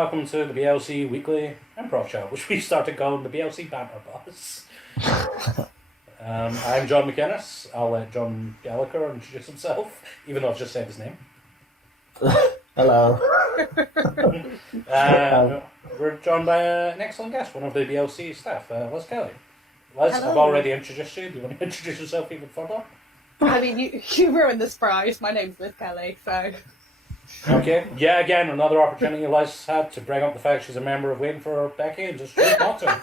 welcome to the BLC Weekly Improv Show, which we started calling the BLC Banter Bus. I'm John McInnes. I'll let John Gallagher introduce himself, even though I've just said his name. Hello. We're joined by an excellent guest, one of the BLC staff, Liz Kelly. Liz, Hello. I've already introduced you. Do you want to introduce yourself even further? I mean, you ruined the surprise. My name's Liz Kelly, so... Okay. Yeah, again, another opportunity Liz had to bring up the fact she's a member of Waiting For Becky and just choose not to.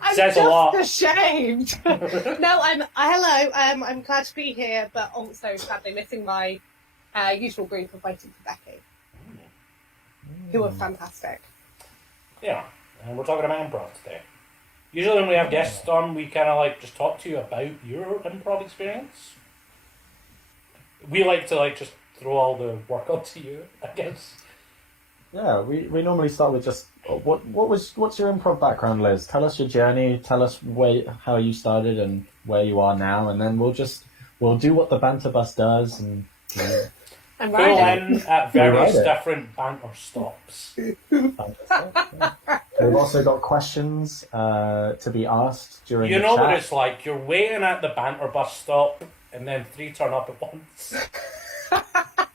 I'm Says just a lot. ashamed. No, hello. I'm glad to be here, but also sadly missing my usual group of Waiting For Becky, who are fantastic. Yeah, and we're talking about improv today. Usually when we have guests on, we kind of like just talk to you about your improv experience. We like to like just throw all the work up to you, I guess. Yeah, we normally start with just what's your improv background, Liz? Tell us your journey. Tell us how you started and where you are now, and then we'll do what the banter bus does and. I'm Pull right. in at various different banter stops. Yeah. We've also got questions to be asked during. You the know chat. what it's like. You're waiting at the banter bus stop, and then 3 turn up at once.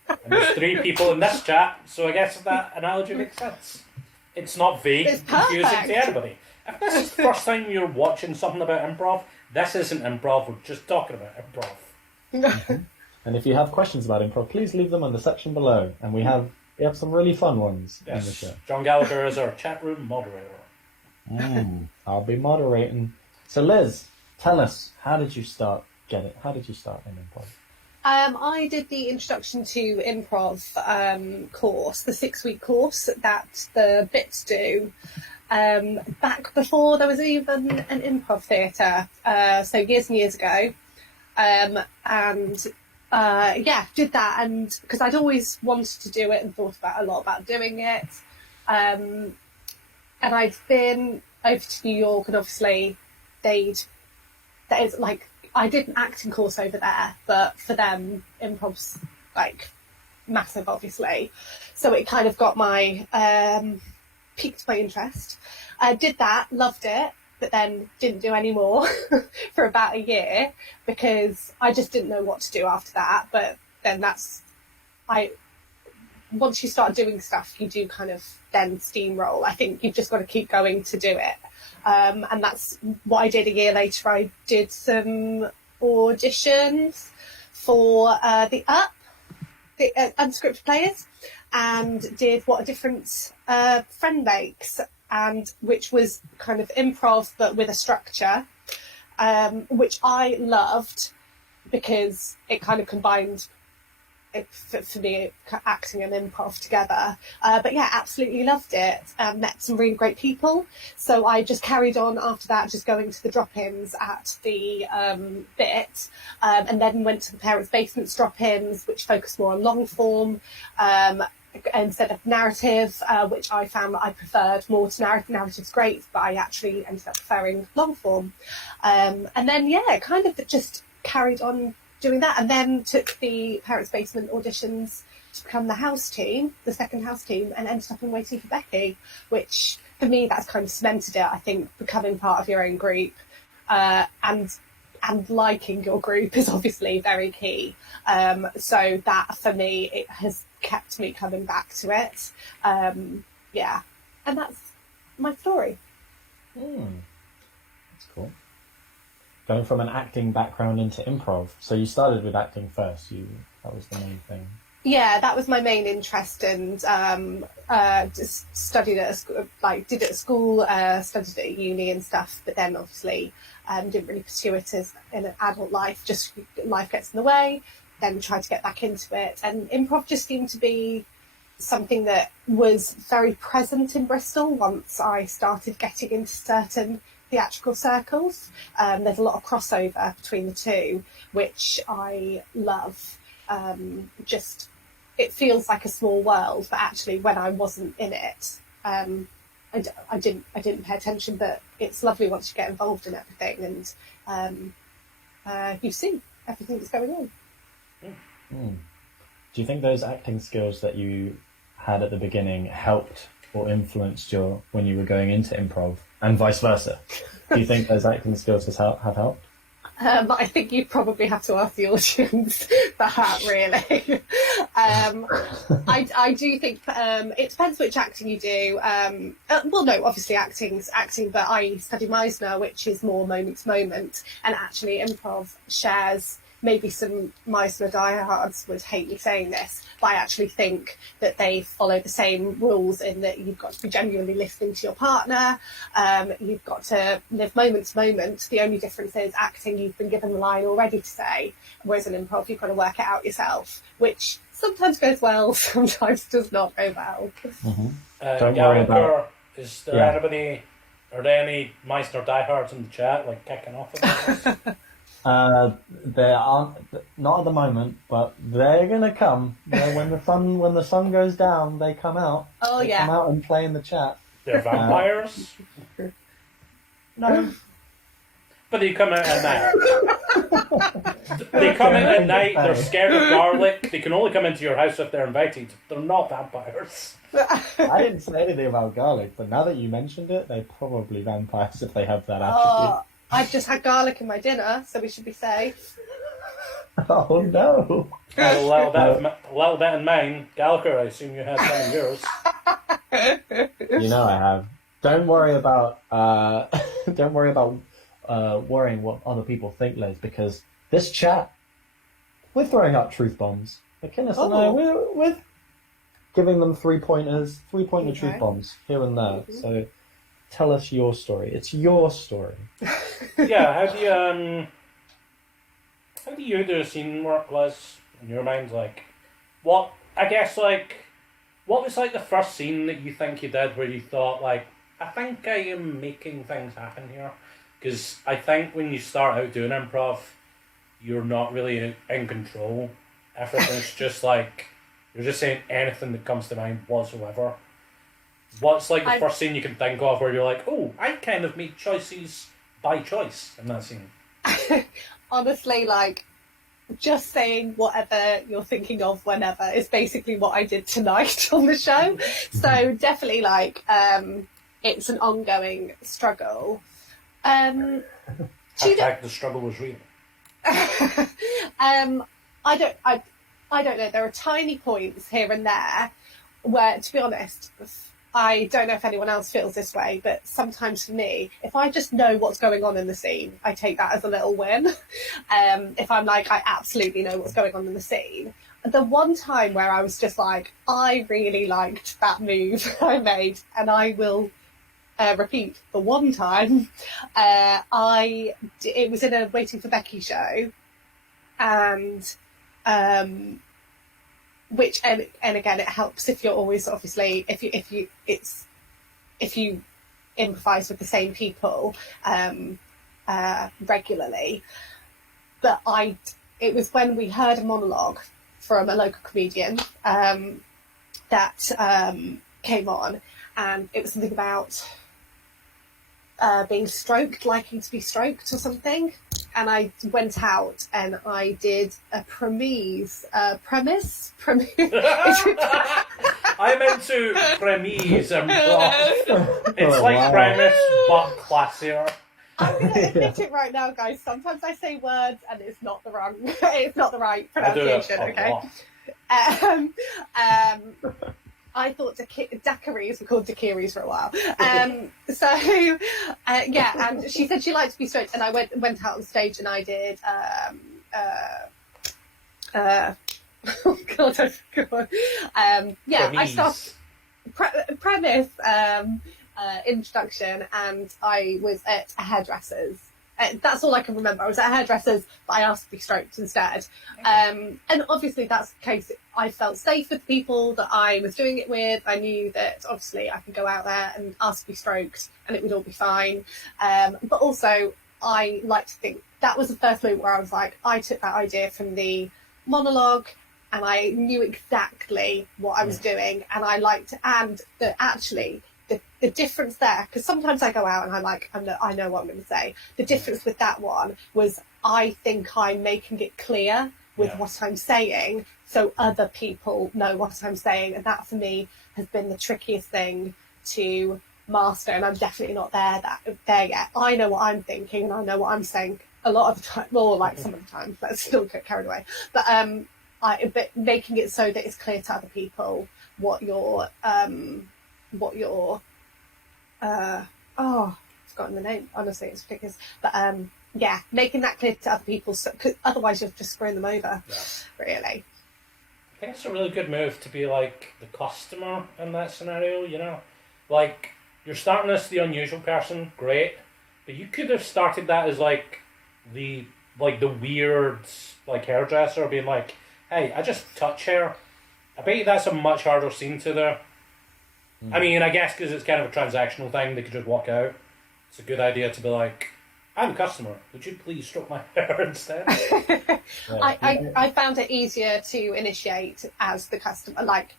And there's 3 people in this chat, so I guess that analogy makes sense. It's not vague It's and confusing perfect. to anybody. If this is the first time you're watching something about improv, this isn't improv, we're just talking about improv. And if you have questions about improv, please leave them in the section below. And we have some really fun ones in the Yes, show. John Gallagher is our chat room moderator. I'll be moderating. So Liz, tell us, how did you start in improv? I did the Introduction to Improv course, the 6-week course that the Bits do, back before there was even an improv theatre, so years and years ago. Did that, and because I'd always wanted to do it and thought a lot about doing it. And I'd been over to New York, and obviously I did an acting course over there, but for them, improv's like massive, obviously. So it kind of got piqued my interest. I did that, loved it, but then didn't do any more for about a year because I just didn't know what to do after that. But then once you start doing stuff, you do kind of then steamroll. I think you've just got to keep going to do it. And that's what I did a year later. I did some auditions for the unscripted players, and did What a Difference Friend Makes, and which was kind of improv but with a structure, which I loved because it kind of combined, for me, acting and improv together. But yeah, absolutely loved it. Met some really great people. So I just carried on after that, just going to the drop-ins at the bit, and then went to the Parents' Basements drop-ins, which focused more on Longform, instead of narrative, which I found that I preferred more to narrative. Narrative's great, but I actually ended up preferring Longform. And then, yeah, kind of just carried on doing that, and then took the Parents' Basement auditions to become the second house team, and ended up in Waiting For Becky, which for me, that's kind of cemented it. I think becoming part of your own group and liking your group is obviously very key. So that for me, it has kept me coming back to it. And that's my story. That's cool. Going from an acting background into improv. So you started with acting first. That was the main thing. Yeah, that was my main interest, and just studied at did it at school, studied at uni and stuff. But then obviously didn't really pursue it as in an adult life. Just life gets in the way. Then tried to get back into it, and improv just seemed to be something that was very present in Bristol once I started getting into certain theatrical circles. There's a lot of crossover between the two, which I love. It feels like a small world, but actually when I wasn't in it, I didn't pay attention, but it's lovely once you get involved in everything, and you see everything that's going on. Do you think those acting skills that you had at the beginning helped or influenced your when you were going into improv, and vice versa? Do you think those acting skills have helped? I think you probably have to ask the audience that, really. I do think it depends which acting you do. Well, no, obviously acting's acting, but I study Meisner, which is more moment to moment, and actually improv shares. Maybe some Meisner diehards would hate me saying this, but I actually think that they follow the same rules in that you've got to be genuinely listening to your partner, you've got to live moment to moment. The only difference is acting, you've been given the line already to say, whereas in improv, you've got to work it out yourself, which sometimes goes well, sometimes does not go well. Mm-hmm. Don't worry about... Is there anybody, are there any Meisner diehards in the chat, like kicking off about this? There aren't, not at the moment, but they're gonna come. When the sun goes down, they come out. Oh, they come out and play in the chat. They're vampires. No, but they come out at night. They come in at night. They're scared of garlic. They can only come into your house if they're invited. They're not vampires. I didn't say anything about garlic, but now that you mentioned it, they're probably vampires if they have that attribute. Oh, I've just had garlic in my dinner, so we should be safe. Oh no! A little bit in mine. Gallagher, I assume you had some of yours. You know I have. Don't worry about worrying what other people think, Liz, because this chat, we're throwing out truth bombs. McInnes and I, we're giving them 3-pointer truth bombs here and there. So tell us your story. It's your story. Yeah, how do you do a scene work, Liz, in your mind? Like, what was like the first scene that you think you did where you thought, like, I think I am making things happen here? Because I think when you start out doing improv, you're not really in control. Everything's just like, you're just saying anything that comes to mind whatsoever. What's like the first scene you can think of where you're like, oh, I kind of made choices by choice in that scene? Honestly, like, just saying whatever you're thinking of whenever is basically what I did tonight on the show. So definitely, like, it's an ongoing struggle. The struggle was real. I don't know. There are tiny points here and there where, to be honest, I don't know if anyone else feels this way, but sometimes for me, if I just know what's going on in the scene, I take that as a little win. If I'm like, I absolutely know what's going on in the scene. The one time where I was just like, I really liked that move I made, and I will repeat the one time, it was in a Waiting For Becky show, and which and again, it helps if you're always obviously if you improvise with the same people regularly. But it was when we heard a monologue from a local comedian that came on, and it was something about being stroked, liking to be stroked or something. And I went out and I did a premise. I'm into premise improv. It's like premise, but classier. I'm going to admit it right now, guys. Sometimes I say words and it's not the right pronunciation, okay? I thought daiquiris were called daiquiris for a while. And she said she liked to be stroked, and I went out on stage and I did oh god, I forgot. I started premise introduction, and I was at a hairdresser's. That's all I can remember. I was at a hairdresser's, but I asked to be stroked instead. And obviously that's the case. I felt safe with the people that I was doing it with. I knew that obviously I could go out there and ask to be stroked and it would all be fine. But also I like to think that was the first moment where I was like, I took that idea from the monologue and I knew exactly what I was doing, and I liked, and that actually the difference there, because sometimes I go out and I'm like, I know what I'm going to say. The difference with that one was I think I'm making it clear with what I'm saying so other people know what I'm saying. And that for me has been the trickiest thing to master, and I'm definitely not there yet. I know what I'm thinking and I know what I'm saying a lot of the time, or like some of the time, let's still get carried away. But but making it so that it's clear to other people what your I've forgotten the name, honestly, it's ridiculous. But yeah, making that clear to other people, so, 'cause otherwise you're just screwing them over, really. I think it's a really good move to be like the customer in that scenario, you know? Like, you're starting as the unusual person, great, but you could have started that as like the weird like hairdresser being like, hey, I just touch hair. I bet you that's a much harder scene to do. I mean, I guess because it's kind of a transactional thing, they could just walk out. It's a good idea to be like, I'm a customer. Would you please stroke my hair instead? I found it easier to initiate as the customer. Like,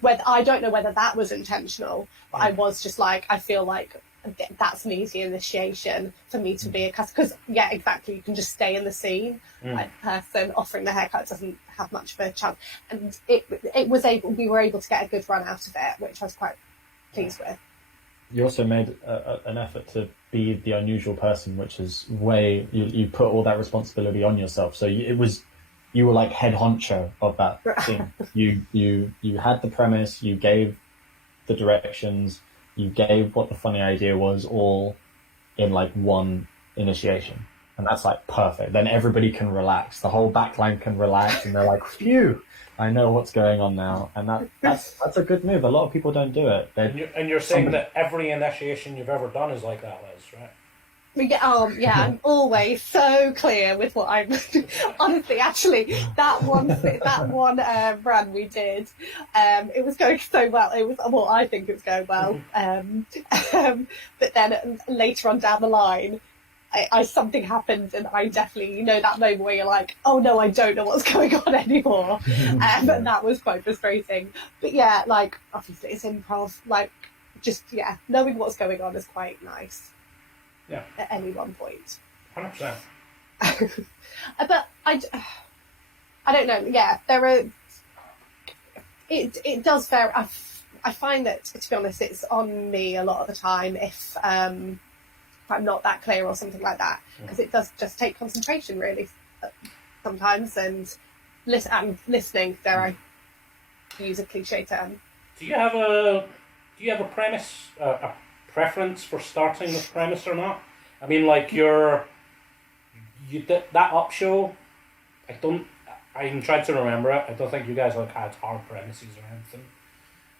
whether I don't know whether that was intentional, but I was just like, I feel like that's an easy initiation for me to be a customer. Because yeah, exactly, you can just stay in the scene. Like the person offering the haircut doesn't have much of a chance, and we were able to get a good run out of it, which I was quite pleased with. You also made an effort to be the unusual person, which is way you put all that responsibility on yourself. So you were like head honcho of that thing. You had the premise, you gave the directions, you gave what the funny idea was, all in like one initiation, and that's like perfect. Then everybody can relax. The whole backline can relax, and they're like, "Phew, I know what's going on now." And that's a good move. A lot of people don't do it. And you're saying that every initiation you've ever done is like that, Liz, right? Yeah, I'm always so clear with what I'm. Honestly, actually, that one run we did, it was going so well. I think it was going well. But then later on down the line, something happened, and I definitely, that moment where you're like, oh no, I don't know what's going on anymore. And that was quite frustrating. But yeah, like, obviously it's improv, like, just, yeah, knowing what's going on is quite nice. Yeah. At any one point. 100%. But I don't know, yeah, it does vary. I find that, to be honest, it's on me a lot of the time if I'm not that clear or something like that, because it does just take concentration really sometimes, and listening, dare I use a cliche term. Do you have a premise, a preference for starting with premise or not? I mean, like you did that up show. I'm trying to remember it. I don't think you guys like had hard premises or anything,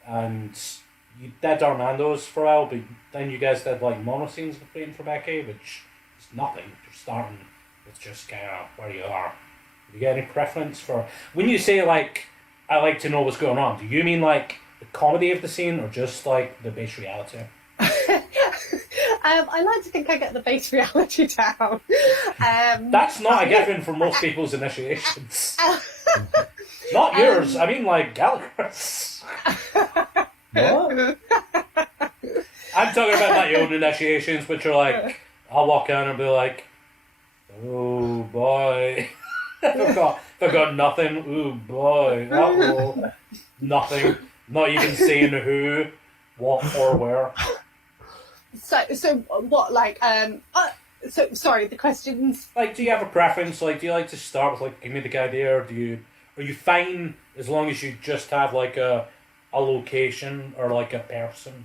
and you did Armando's for a while, but then you guys did like mono scenes with Waiting For Becky, which is nothing. You're starting with just kind of where you are. Do you get any preference for when you say like I like to know what's going on? Do you mean like the comedy of the scene or just like the base reality? I like to think I get the base reality down. That's not a given for most people's initiations. Not yours. I mean, like Gallagher's. What? I'm talking about my own initiations, which are like, I'll walk in and be like, oh boy. Forgot nothing. Oh boy. Uh-oh. Nothing. Not even saying who, what, or where. So what, like, so sorry, the questions. Like, do you have a preference? Like, do you like to start with like a comedic idea, or are you fine as long as you just have like a location or like a person?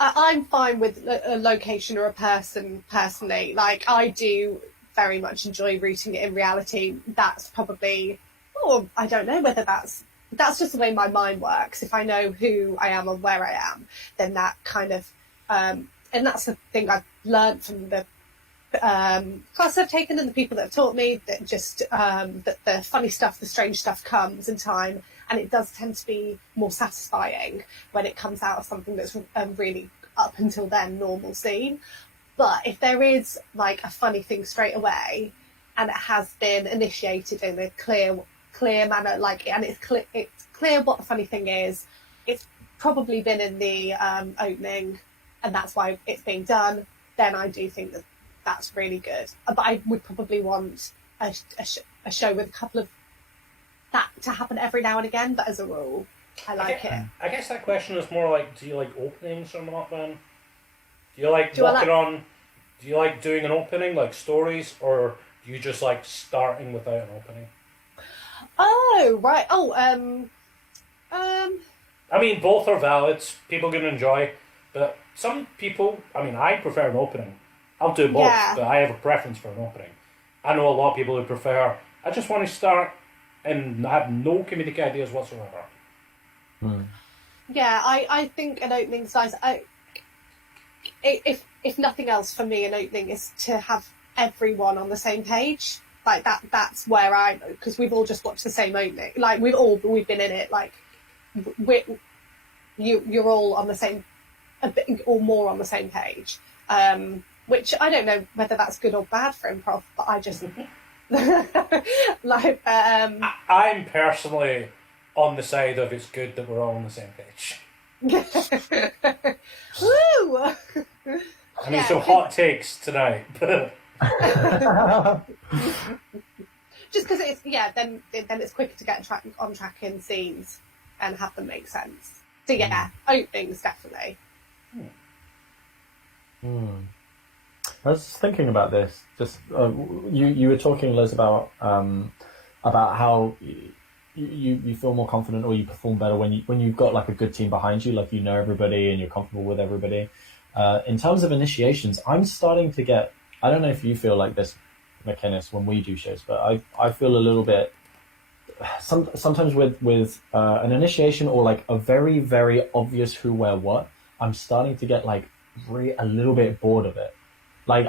I'm fine with a location or a person personally. Like, I do very much enjoy rooting it in reality. That's probably, I don't know whether that's just the way my mind works. If I know who I am and where I am, then that kind of, and that's the thing I've learned from the class I've taken and the people that have taught me, that just that the funny stuff, the strange stuff comes in time, and it does tend to be more satisfying when it comes out of something that's really up until then normal scene. But if there is like a funny thing straight away, and it has been initiated in a clear manner, like, and it's clear what the funny thing is, it's probably been in the opening, and that's why it's being done, then I do think that that's really good. But I would probably want a show with a couple of that to happen every now and again, but as a rule, I like it. I guess that question is more like, do you like openings or not, then? Do you like Do I walking on... Do you like doing an opening, like stories, or do you just like starting without an opening? Oh, right. Oh, I mean, both are valid. People can enjoy, but some people... I mean, I prefer an opening. I'll do both, Yeah. but I have a preference for an opening. I know a lot of people who prefer... I just want to start and have no comedic ideas whatsoever. yeah, I think an opening size... If nothing else, for me, an opening is to have everyone on the same page. Like, that's where I... Because we've all just watched the same opening. Like, we've been in it. Like, you're all on the same... A bit, or more on the same page. Which I don't know whether that's good or bad for improv, but I just... like, I'm personally on the side of it's good that we're all on the same page. Woo! I mean, so hot takes tonight, but... Just because it's then it's quicker to get on track in scenes and have them make sense. So yeah, openings definitely. I was thinking about this. Just you were talking, Liz, about how you feel more confident or you perform better when you've got like a good team behind you, like you know everybody and you're comfortable with everybody. In terms of initiations, I'm starting to get... I don't know if you feel like this, McInnes, when we do shows, but I feel a little bit... Sometimes with an initiation or like a very, very obvious who, where, what, I'm starting to get like a little bit bored of it. Like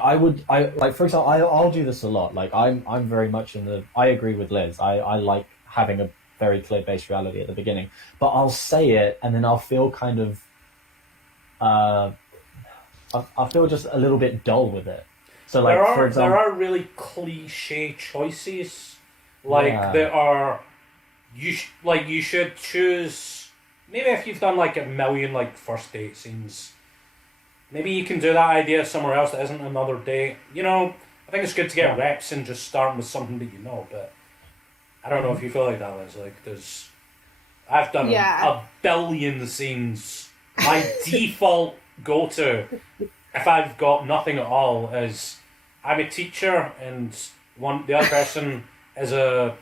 for example, I'll do this a lot. Like I'm very much in the... I agree with Liz. I like having a very clear base reality at the beginning, but I'll say it and then I'll feel kind of... I feel just a little bit dull with it. So, like, for example, there are really cliche choices. Like there are, you should choose. Maybe if you've done like a million like first date scenes, maybe you can do that idea somewhere else that isn't another date. You know, I think it's good to get reps and just starting with something that you know. But I don't know if you feel like that, Liz. Like I've done a billion scenes. My default go-to, if I've got nothing at all, is I'm a teacher and the other person is a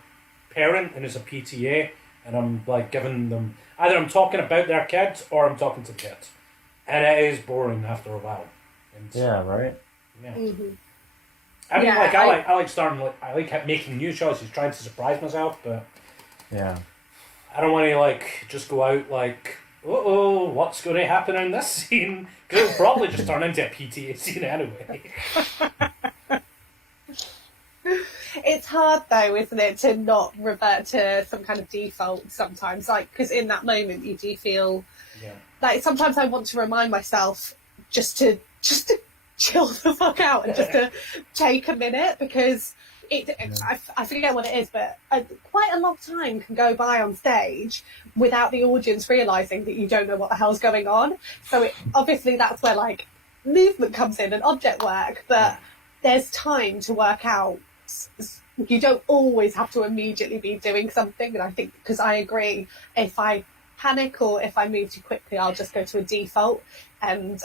parent and is a PTA, and I'm like giving them... Either I'm talking about their kids or I'm talking to the kids. And it is boring after a while. And, yeah, right? Yeah. Mm-hmm. I mean, I like starting... I like making new choices, trying to surprise myself, but... Yeah. I don't want to, like, just go out, like... Uh-oh, what's going to happen in this scene? Because it'll probably just turn into a PTA scene anyway. It's hard though, isn't it, to not revert to some kind of default sometimes. Like, because in that moment you do feel... Like, sometimes I want to remind myself just to chill the fuck out and just to take a minute, because... I forget what it is, but quite a long time can go by on stage without the audience realising that you don't know what the hell's going on. So obviously that's where like movement comes in and object work, but there's time to work out. You don't always have to immediately be doing something, and I think, because I agree, if I panic or if I move too quickly, I'll just go to a default, and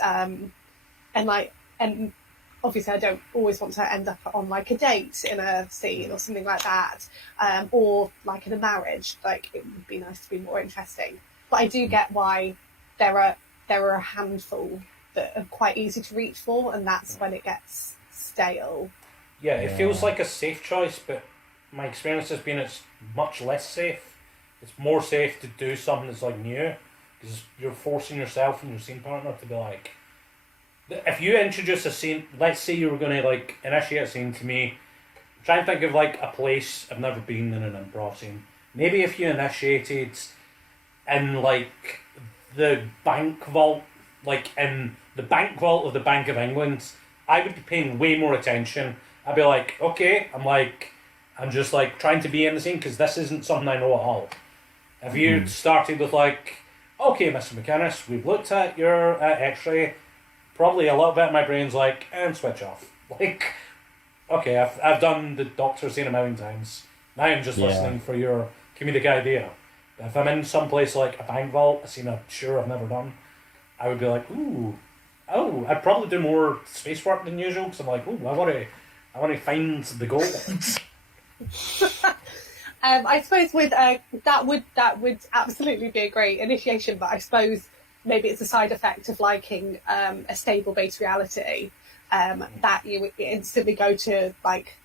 obviously I don't always want to end up on like a date in a scene or something like that, or like in a marriage. Like, it would be nice to be more interesting. But I do get why there are a handful that are quite easy to reach for, and that's when it gets stale. Yeah, it feels like a safe choice, but my experience has been it's much less safe. It's more safe to do something that's like new, because you're forcing yourself and your scene partner to be like... If you introduce a scene, let's say you were going to like initiate a scene to me, try and think of like a place I've never been in an improv scene. Maybe if you initiated in like the bank vault, like in the bank vault of the Bank of England, I would be paying way more attention. I'd be like, okay, I'm just like trying to be in the scene because this isn't something I know at all. If you started with like, okay, Mr. McInnes, we've looked at your X-ray. Probably a little bit of my brain's like, and switch off. Like, okay, I've done the Doctor scene a million times. Now I'm just listening for your comedic idea. But if I'm in some place like a bank vault, a scene I'm sure I've never done, I would be like, ooh, oh, I'd probably do more space work than usual because I'm like, ooh, I want to find the gold. I suppose with that would absolutely be a great initiation, but I suppose maybe it's a side effect of liking a stable based reality, that you would instantly go to like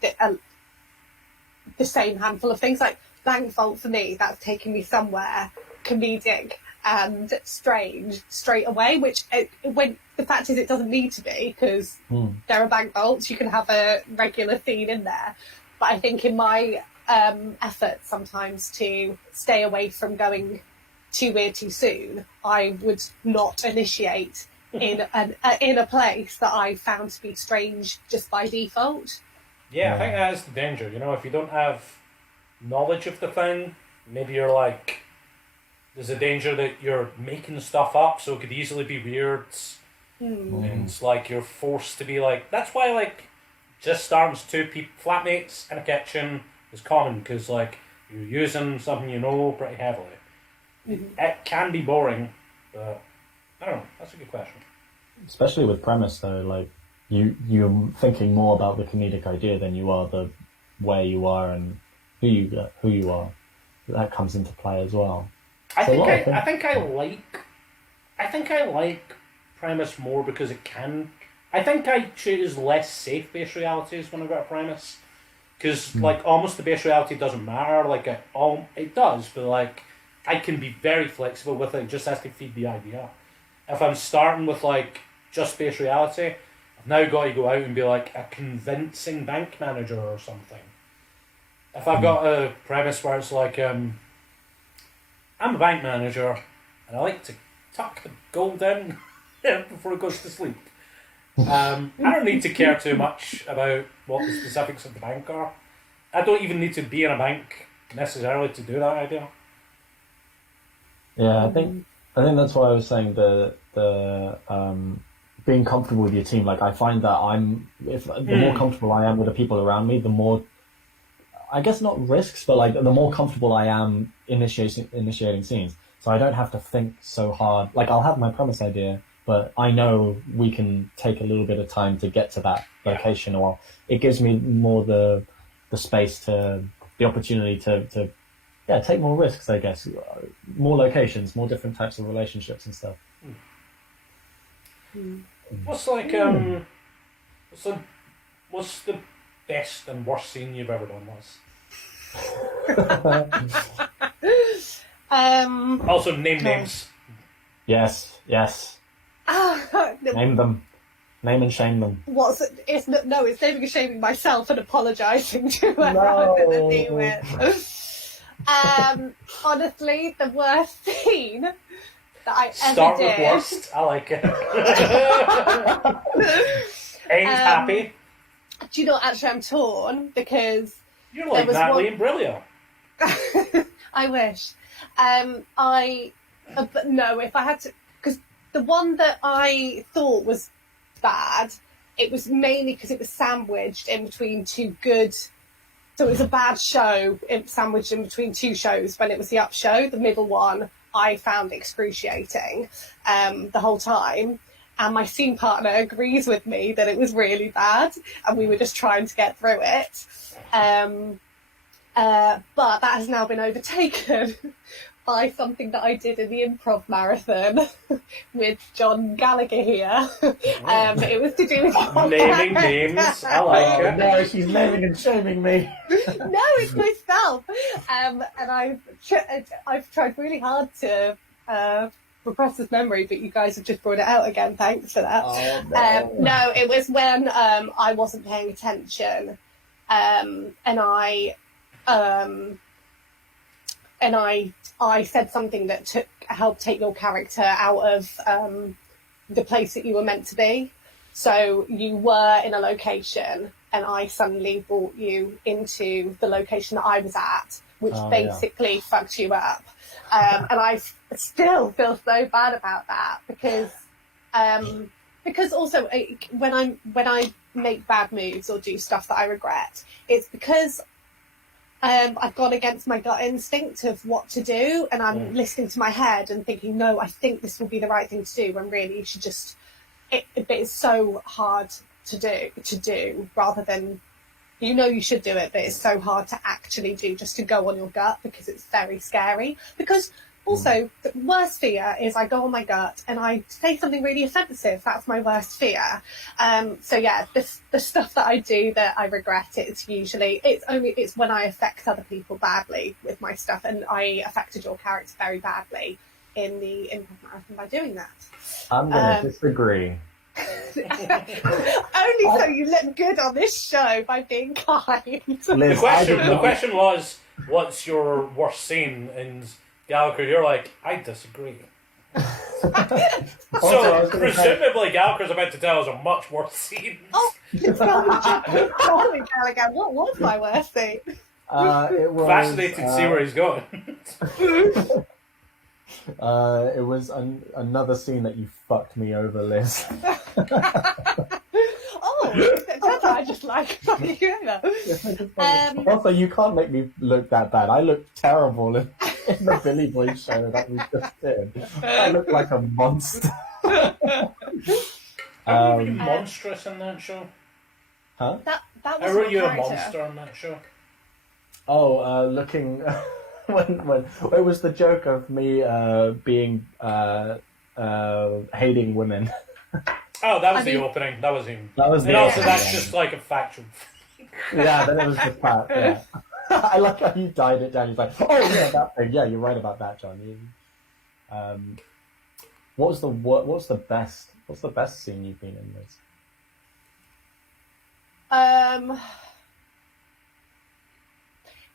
the same handful of things. Like Blank Vault for me, that's taking me somewhere comedic and strange straight away, which when the fact is it doesn't need to be, because there are bank vaults, you can have a regular theme in there. But I think in my effort sometimes to stay away from going too weird too soon, I would not initiate in a place that I found to be strange just by default. Yeah, I think that is the danger. You know, if you don't have knowledge of the thing, maybe you're like, there's a danger that you're making stuff up, so it could easily be weird. And it's like you're forced to be like, that's why like just starting as two flatmates in a kitchen is common, because like you're using something you know pretty heavily. It can be boring, but I don't know. That's a good question. Especially with premise though, like you're thinking more about the comedic idea than you are the where you are and who you are. That comes into play as well. I think I like premise more because it can. I think I choose less safe base realities when I've got a premise, because like almost the base reality doesn't matter. Like it does, but like I can be very flexible with it. It just has to feed the idea. If I'm starting with like just base reality, I've now got to go out and be like a convincing bank manager or something. If I've got a premise where it's like I'm a bank manager and I like to tuck the gold in before it goes to sleep. I don't need to care too much about what the specifics of the bank are. I don't even need to be in a bank necessarily to do that idea. Yeah, I think that's why I was saying the being comfortable with your team. Like I find that the more comfortable I am with the people around me, the more, I guess not risks, but like the more comfortable I am initiating scenes. So I don't have to think so hard. Like I'll have my premise idea, but I know we can take a little bit of time to get to that location, or it gives me more the space the opportunity to take more risks, I guess. More locations, more different types of relationships and stuff. What's like what's the best and worst scene you've ever done, Liz? Also name names. Yes. Name them. Name and shame them. It's naming and shaming myself and apologising to whoever I'm going to be with. Honestly, the worst scene that I ever Start did. with worst. I like it. Ain't happy. Do you know, actually I'm torn because You're like Natalie and Brillia. I wish. But no, if I had to, because the one that I thought was bad, it was mainly because it was sandwiched in between two good. So it was a bad show sandwiched in between two shows. When it was the up show, the middle one I found excruciating the whole time. And my scene partner agrees with me that it was really bad, and we were just trying to get through it. But that has now been overtaken by something that I did in the improv marathon with John Gallagher here. It was to do with naming names. I like it. No, she's naming and shaming me. No, it's myself. And I've tried really hard to repress this memory, but you guys have just brought it out again. Thanks for that. Oh, no. No, it was when I wasn't paying attention, and I said something that helped take your character out of the place that you were meant to be. So you were in a location, and I suddenly brought you into the location that I was at, which basically fucked you up. And I still feel so bad about that because also when I make bad moves or do stuff that I regret, it's because I've gone against my gut instinct of what to do, and I'm listening to my head and thinking, no, I think this will be the right thing to do, when really you should just, but it's so hard to do rather than, you should do it, but it's so hard to actually do, just to go on your gut, because it's very scary. Because also, the worst fear is I go on my gut and I say something really offensive. That's my worst fear. So yeah, the stuff that I do that I regret, it's when I affect other people badly with my stuff, and I affected your character very badly in the improv marathon by doing that. I'm going to disagree. Only so you look good on this show by being kind. Liz, the question was, what's your worst scene? And Gallagher, you're like, I disagree. So presumably Gallagher's about to tell us a much worse scene. Oh, tell me, Gallagher, what was my worst scene? It was fascinated to see where he's going. It was another scene that you fucked me over, Liz. I just like you over. Also, you can't make me look that bad. I look terrible in the Billy Boy show that we just did. I look like a monster. Are you monstrous in that show? Huh? That was How were you a character. monster in that show? Oh, looking when it was the joke of me being hating women. Oh, that was the opening. That was him. That was and the also, opening, that's just like a factual. Yeah, then it was just that. Yeah. I like how you died it down. He's like, oh yeah, that thing. Yeah, you're right about that, John. What's the best scene you've been in, Liz?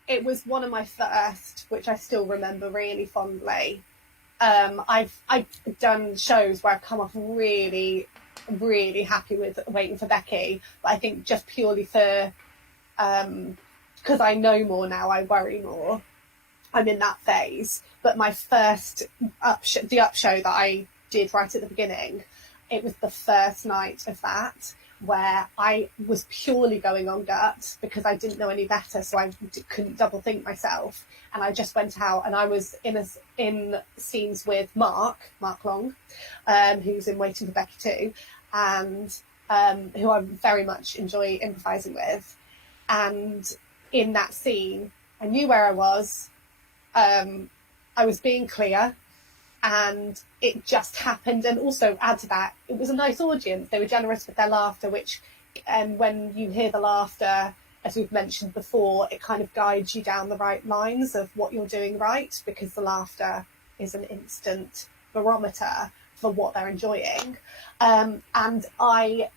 It was one of my first, which I still remember really fondly. I've done shows where I've come off really, really happy with Waiting for Becky, but I think just purely for because I know more now, I worry more. I'm in that phase. But my first up show that I did right at the beginning, it was the first night of that, where I was purely going on gut because I didn't know any better, so I couldn't double think myself. And I just went out, and I was in scenes with Mark Long, who's in Waiting for Becky too, and who I very much enjoy improvising with. And in that scene, I knew where I was. I was being clear, and it just happened. And also add to that, it was a nice audience. They were generous with their laughter, which, when you hear the laughter, as we've mentioned before, it kind of guides you down the right lines of what you're doing right, because the laughter is an instant barometer for what they're enjoying. And I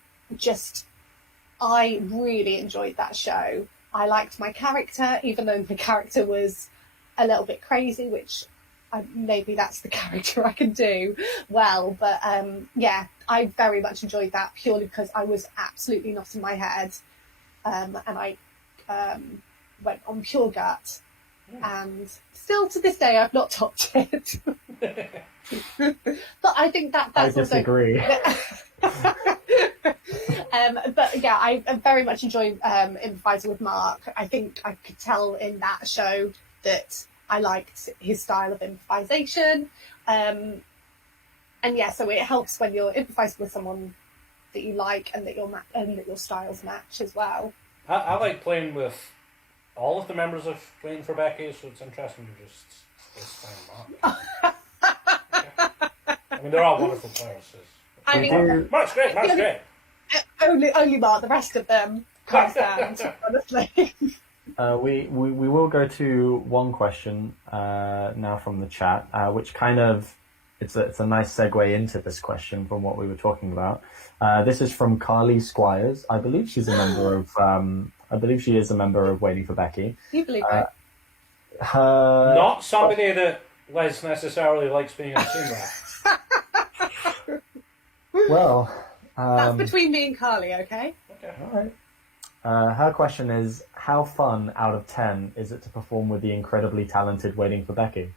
really enjoyed that show. I liked my character, even though the character was a little bit crazy, which maybe that's the character I can do well. But yeah, I very much enjoyed that purely because I was absolutely not in my head. And I went on pure gut. And still to this day, I've not topped it. But I think that's I disagree. But yeah, I very much enjoy improvising with Mark. I think I could tell in that show that I liked his style of improvisation. And yeah, so it helps when you're improvising with someone that you like and that your styles match as well. I like playing with all of the members of Waiting for Becky, so it's interesting to just find Mark. I mean, they're all wonderful players. I mean, Mark's great. Only Mark. The rest of them can't stand, honestly. We will go to one question now from the chat, which kind of it's a nice segue into this question from what we were talking about. This is from Carly Squires. I believe she's a member of. I believe she is a member of Waiting for Becky. You believe it? Not somebody that Liz necessarily likes being in a scene with. Well, that's between me and Carly, okay? Okay. All right. Her question is, how fun out of 10 is it to perform with the incredibly talented Waiting for Becky?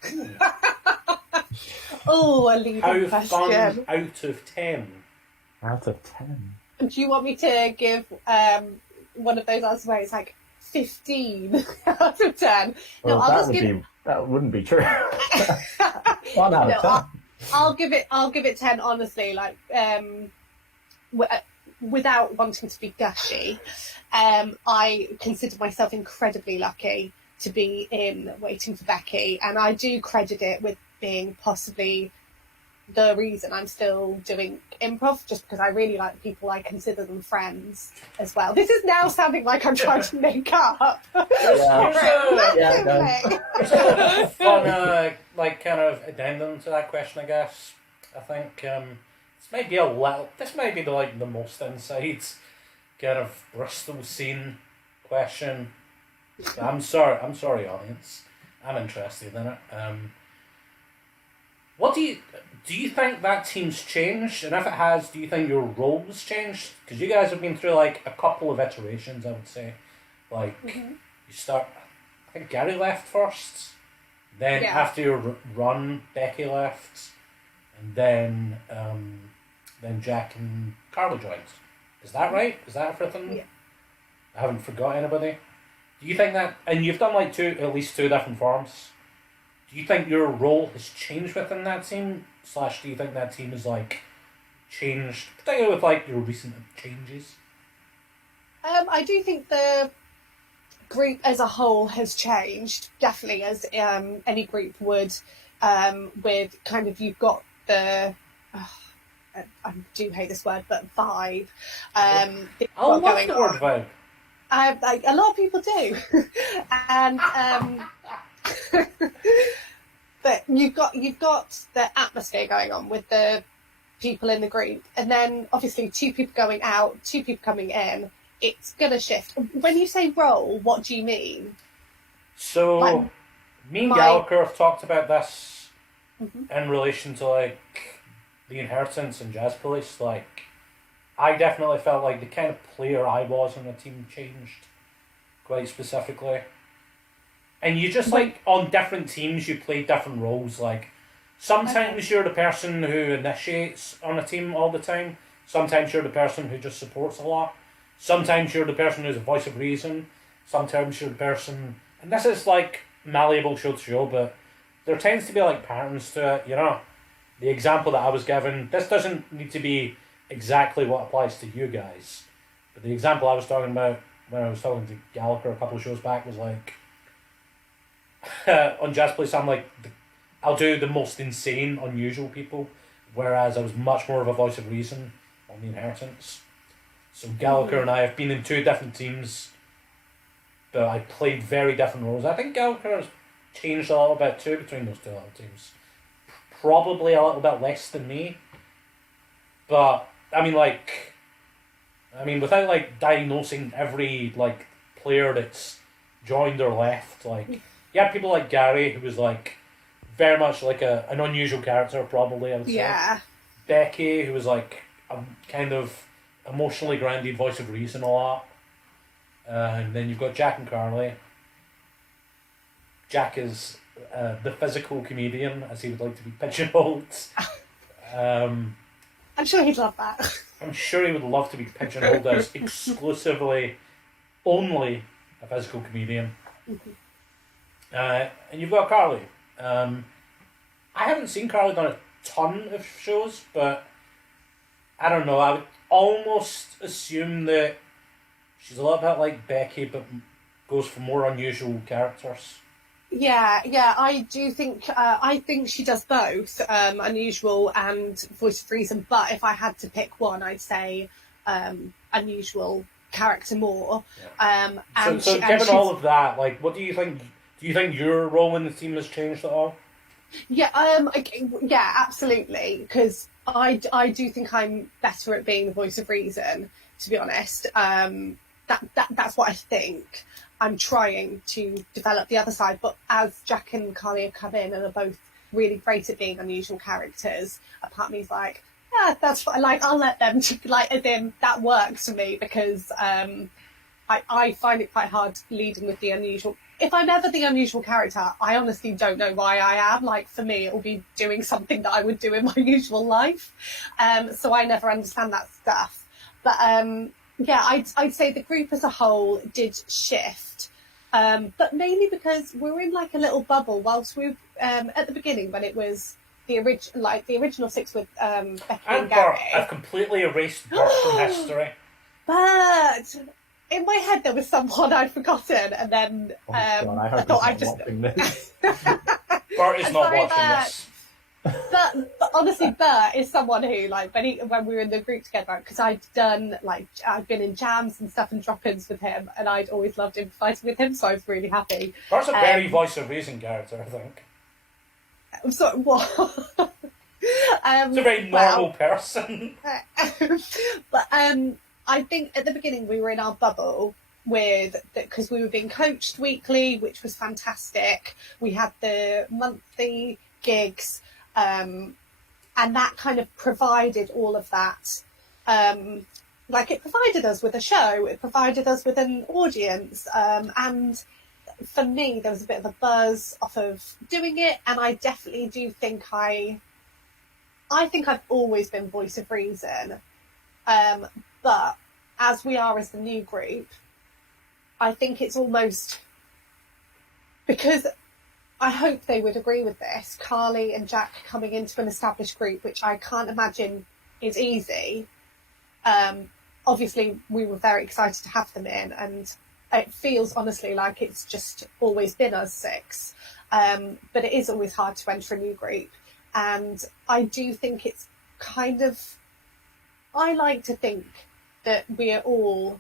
Oh, a leading question. How fun out of 10? Out of 10? Do you want me to give one of those answers where it's like, 15 out of 10. Well, No, that wouldn't be true. 1 out of 10. I'll give it 10 honestly, like without wanting to be gushy. I consider myself incredibly lucky to be in Waiting for Becky, and I do credit it with being possibly the reason I'm still doing improv, just because I really like the people. I consider them friends as well. This is now sounding like I'm trying to make up. There's a fun, like, kind of addendum to that question, I guess. I think this might be the most inside kind of Bristol scene question. I'm sorry, audience. I'm interested in it. What do you think that team's changed? And if it has, do you think your role's changed? Because you guys have been through like a couple of iterations, I would say. Like you start, I think Gary left first, then after your run, Becky left, and then Jack and Carly joined. Is that right? Is that everything? Yeah. I haven't forgot anybody. Do you think that, and you've done like at least two different forms, do you think your role has changed within that team? / do you think that team is like changed, particularly with like your recent changes? I do think the group as a whole has changed, definitely, as any group would, with kind of, you've got the, I do hate this word, but vibe. I love the word vibe. A lot of people do. And but you've got the atmosphere going on with the people in the group, and then obviously 2 people going out, 2 people coming in. It's gonna shift. When you say role, what do you mean? So me and Gallagher have talked about this in relation to like the Inheritance and Jazz Police. Like, I definitely felt like the kind of player I was on the team changed quite specifically. And you just, like, on different teams, you play different roles. Like, sometimes you're the person who initiates on a team all the time. Sometimes you're the person who just supports a lot. Sometimes you're the person who's a voice of reason. Sometimes you're the person... And this is, like, malleable show to show, but there tends to be, like, patterns to it, you know? The example that I was given, this doesn't need to be exactly what applies to you guys. But the example I was talking about when I was talking to Gallagher a couple of shows back was, like... on Jazz Place, I'm like, I'll do the most insane, unusual people, whereas I was much more of a voice of reason on the Inheritance. So Gallagher and I have been in 2 different teams, but I played very different roles. I think Gallagher has changed a little bit too between those 2 little teams. Probably a little bit less than me, but I mean, without like diagnosing every like player that's joined or left, like. You had people like Gary, who was like very much like an unusual character, probably, I would say. Yeah. Becky, who was like a kind of emotionally grounded voice of reason a lot. And then you've got Jack and Carly. Jack is the physical comedian, as he would like to be pigeonholed. I'm sure he'd love that. I'm sure he would love to be pigeonholed as exclusively, only a physical comedian. And you've got Carly. I haven't seen Carly done a ton of shows, but I don't know. I would almost assume that she's a little bit like Becky, but goes for more unusual characters. Yeah, I do think I think she does both, unusual and voice of reason. But if I had to pick one, I'd say unusual character more. Yeah. So given all of that, like, what do you think? Do you think your role in the team has changed at all? Yeah, yeah, absolutely. Because I do think I'm better at being the voice of reason. To be honest, that's what I think. I'm trying to develop the other side, but as Jack and Carly have come in and are both really great at being unusual characters, a part of me is like, yeah, that's fine. Like, I'll let them like, as in that works for me, because I find it quite hard leading with the unusual. If I'm ever the unusual character, I honestly don't know why I am. Like, for me, it will be doing something that I would do in my usual life. So I never understand that stuff. But yeah, I'd say the group as a whole did shift, but mainly because we were in like a little bubble. Whilst we at the beginning when it was the original six with Becky and And Bert. Gary. I've completely erased Bert from history. But in my head there was someone I'd forgotten, and then Oh, God, I hope thought he's not watching this. Bert is not Sorry, watching Bert. this. But honestly, Bert is someone who, like, when we were in the group together, because I'd been in jams and stuff and drop-ins with him, and I'd always loved improvising with him, so I was really happy. Bert's a very voice of reason character, I think. I'm sorry, what? He's a very normal person. But I think at the beginning we were in our bubble because we were being coached weekly, which was fantastic. We had the monthly gigs, and that kind of provided all of that. Like, it provided us with a show, it provided us with an audience, and for me there was a bit of a buzz off of doing it, and I definitely do think I think I've always been voice of reason, but as we are as the new group, I think it's almost, because I hope they would agree with this, Carly and Jack coming into an established group, which I can't imagine is easy. Obviously, we were very excited to have them in, and it feels honestly like it's just always been us six. But it is always hard to enter a new group. And I do think it's kind of, I like to think that we are all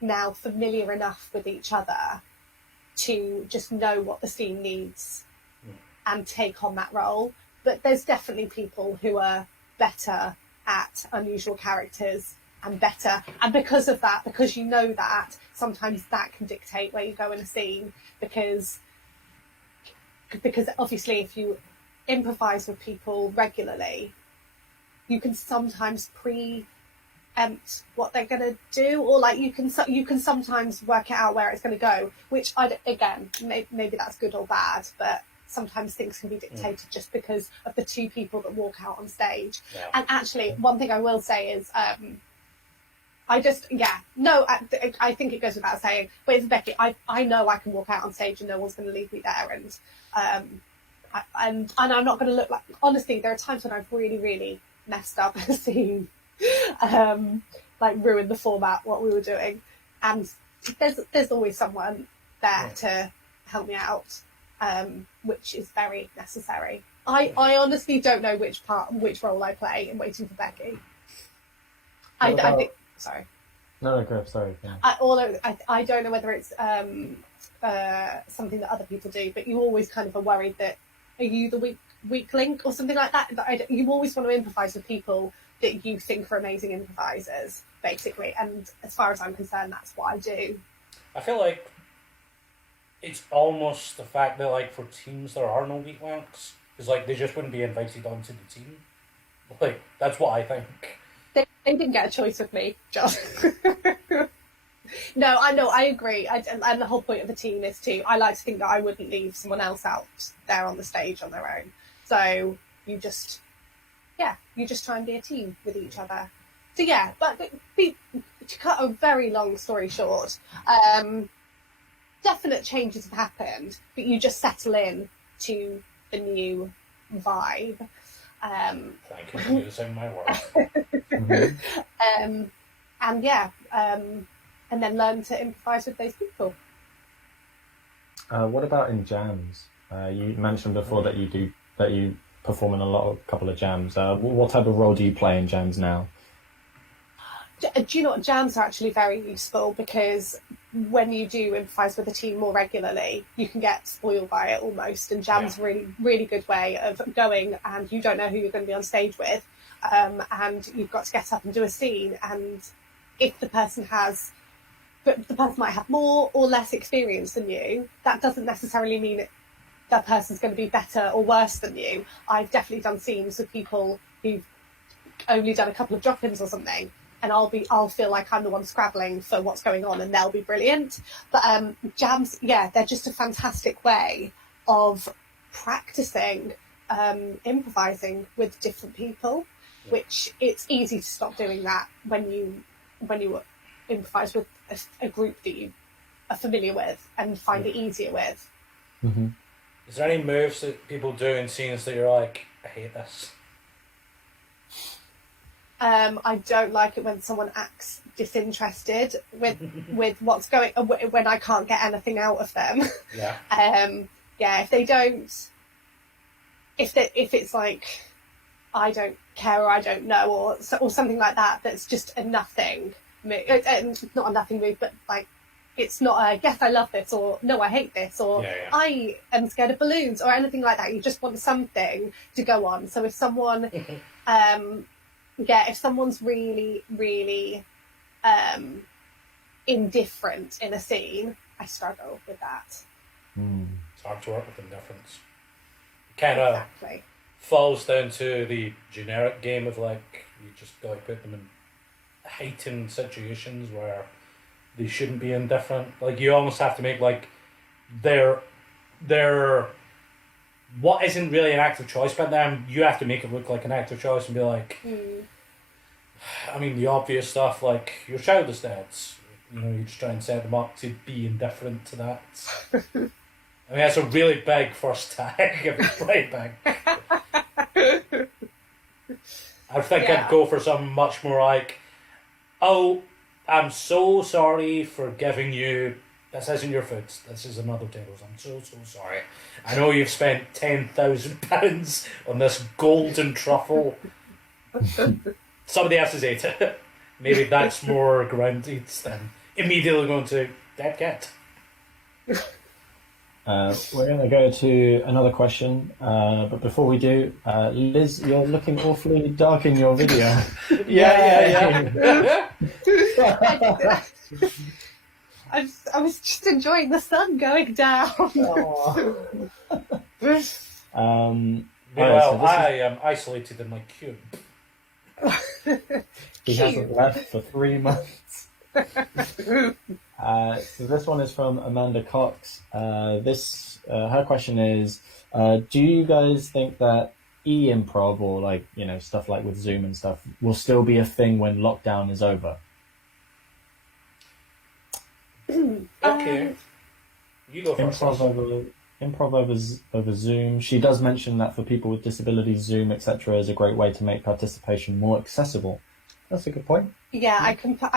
now familiar enough with each other to just know what the scene needs and take on that role. But there's definitely people who are better at unusual characters and better. And because of that, because you know that, sometimes that can dictate where you go in a scene, because obviously if you improvise with people regularly, you can sometimes preempt what they're going to do, or like you can sometimes work it out where it's going to go, which maybe that's good or bad, but sometimes things can be dictated just because of the two people that walk out on stage. Yeah. And actually, one thing I will say is I think it goes without saying, but with Becky, I know I can walk out on stage and no one's going to leave me there, and I'm not going to look like, honestly, there are times when I've really, really messed up a scene, like ruined the format, what we were doing, and there's always someone there to help me out, which is very necessary. I honestly don't know which role I play in Waiting for Becky. I think, sorry. No, go. Sorry. Yeah. I don't know whether it's something that other people do, but you always kind of are worried that, are you the weak link or something like that? You always want to improvise with people that you think are amazing improvisers, basically. And as far as I'm concerned, that's what I do. I feel like it's almost the fact that, like, for teams there are no weak links. It's like they just wouldn't be invited onto the team. Like, that's what I think. They didn't get a choice with me, John. No, I know, I agree. And the whole point of the team is I like to think that I wouldn't leave someone else out there on the stage on their own. So you just try and be a team with each other. So yeah, but to cut a very long story short, definite changes have happened, but you just settle in to the new vibe. Thank you for using my words. And then learn to improvise with those people. What about in jams? You mentioned before that you perform in a couple of jams. What type of role do you play in jams now? Do you know what? Jams are actually very useful, because when you do improvise with a team more regularly, you can get spoiled by it almost. And jams are a really, really good way of going, and you don't know who you're going to be on stage with, and you've got to get up and do a scene. And if the person might have more or less experience than you, that doesn't necessarily mean that person's going to be better or worse than you. I've definitely done scenes with people who've only done a couple of drop-ins or something, and I'll feel like I'm the one scrabbling for what's going on, and they'll be brilliant. But jams, they're just a fantastic way of practicing improvising with different people, which it's easy to stop doing that when you improvise with a group that you are familiar with and find it easier with. Mm-hmm. Is there any moves that people do in scenes that you're like, I hate this? I don't like it when someone acts disinterested with what's going on, when I can't get anything out of them. Yeah. If they don't, if it's like, I don't care or I don't know or something like that, that's just a nothing move. Not a nothing move, but like, it's not a yes, I love this, or no, I hate this, or I am scared of balloons, or anything like that. You just want something to go on. So if someone, if someone's really, really indifferent in a scene, I struggle with that. It's hard to work with indifference. It kind of falls down to the generic game of like, you just got to put them in heightened situations where they shouldn't be indifferent. Like, you almost have to make like their what isn't really an active choice, but then you have to make it look like an active choice and be like, I mean, the obvious stuff like your child is dead. You know, you just try and set them up to be indifferent to that. I mean, that's a really big first tag. It's really big. I think I'd go for something much more like, oh, I'm so sorry for giving you... This isn't your food. This is another table's. I'm so sorry. I know you've spent £10,000 on this golden truffle. Somebody else has ate it. Maybe that's more grounded than immediately going to dead cat. We're going to go to another question, but before we do, Liz, you're looking awfully dark in your video. Yeah. I was just enjoying the sun going down. I am isolated in my cube. He hasn't left for 3 months. So this one is from Amanda Cox. Her question is, do you guys think that e-improv or like, you know, stuff like with Zoom and stuff will still be a thing when lockdown is over? Okay. You go first. Improv over Zoom. She does mention that for people with disabilities, Zoom, etc., is a great way to make participation more accessible. That's a good point. Yeah, I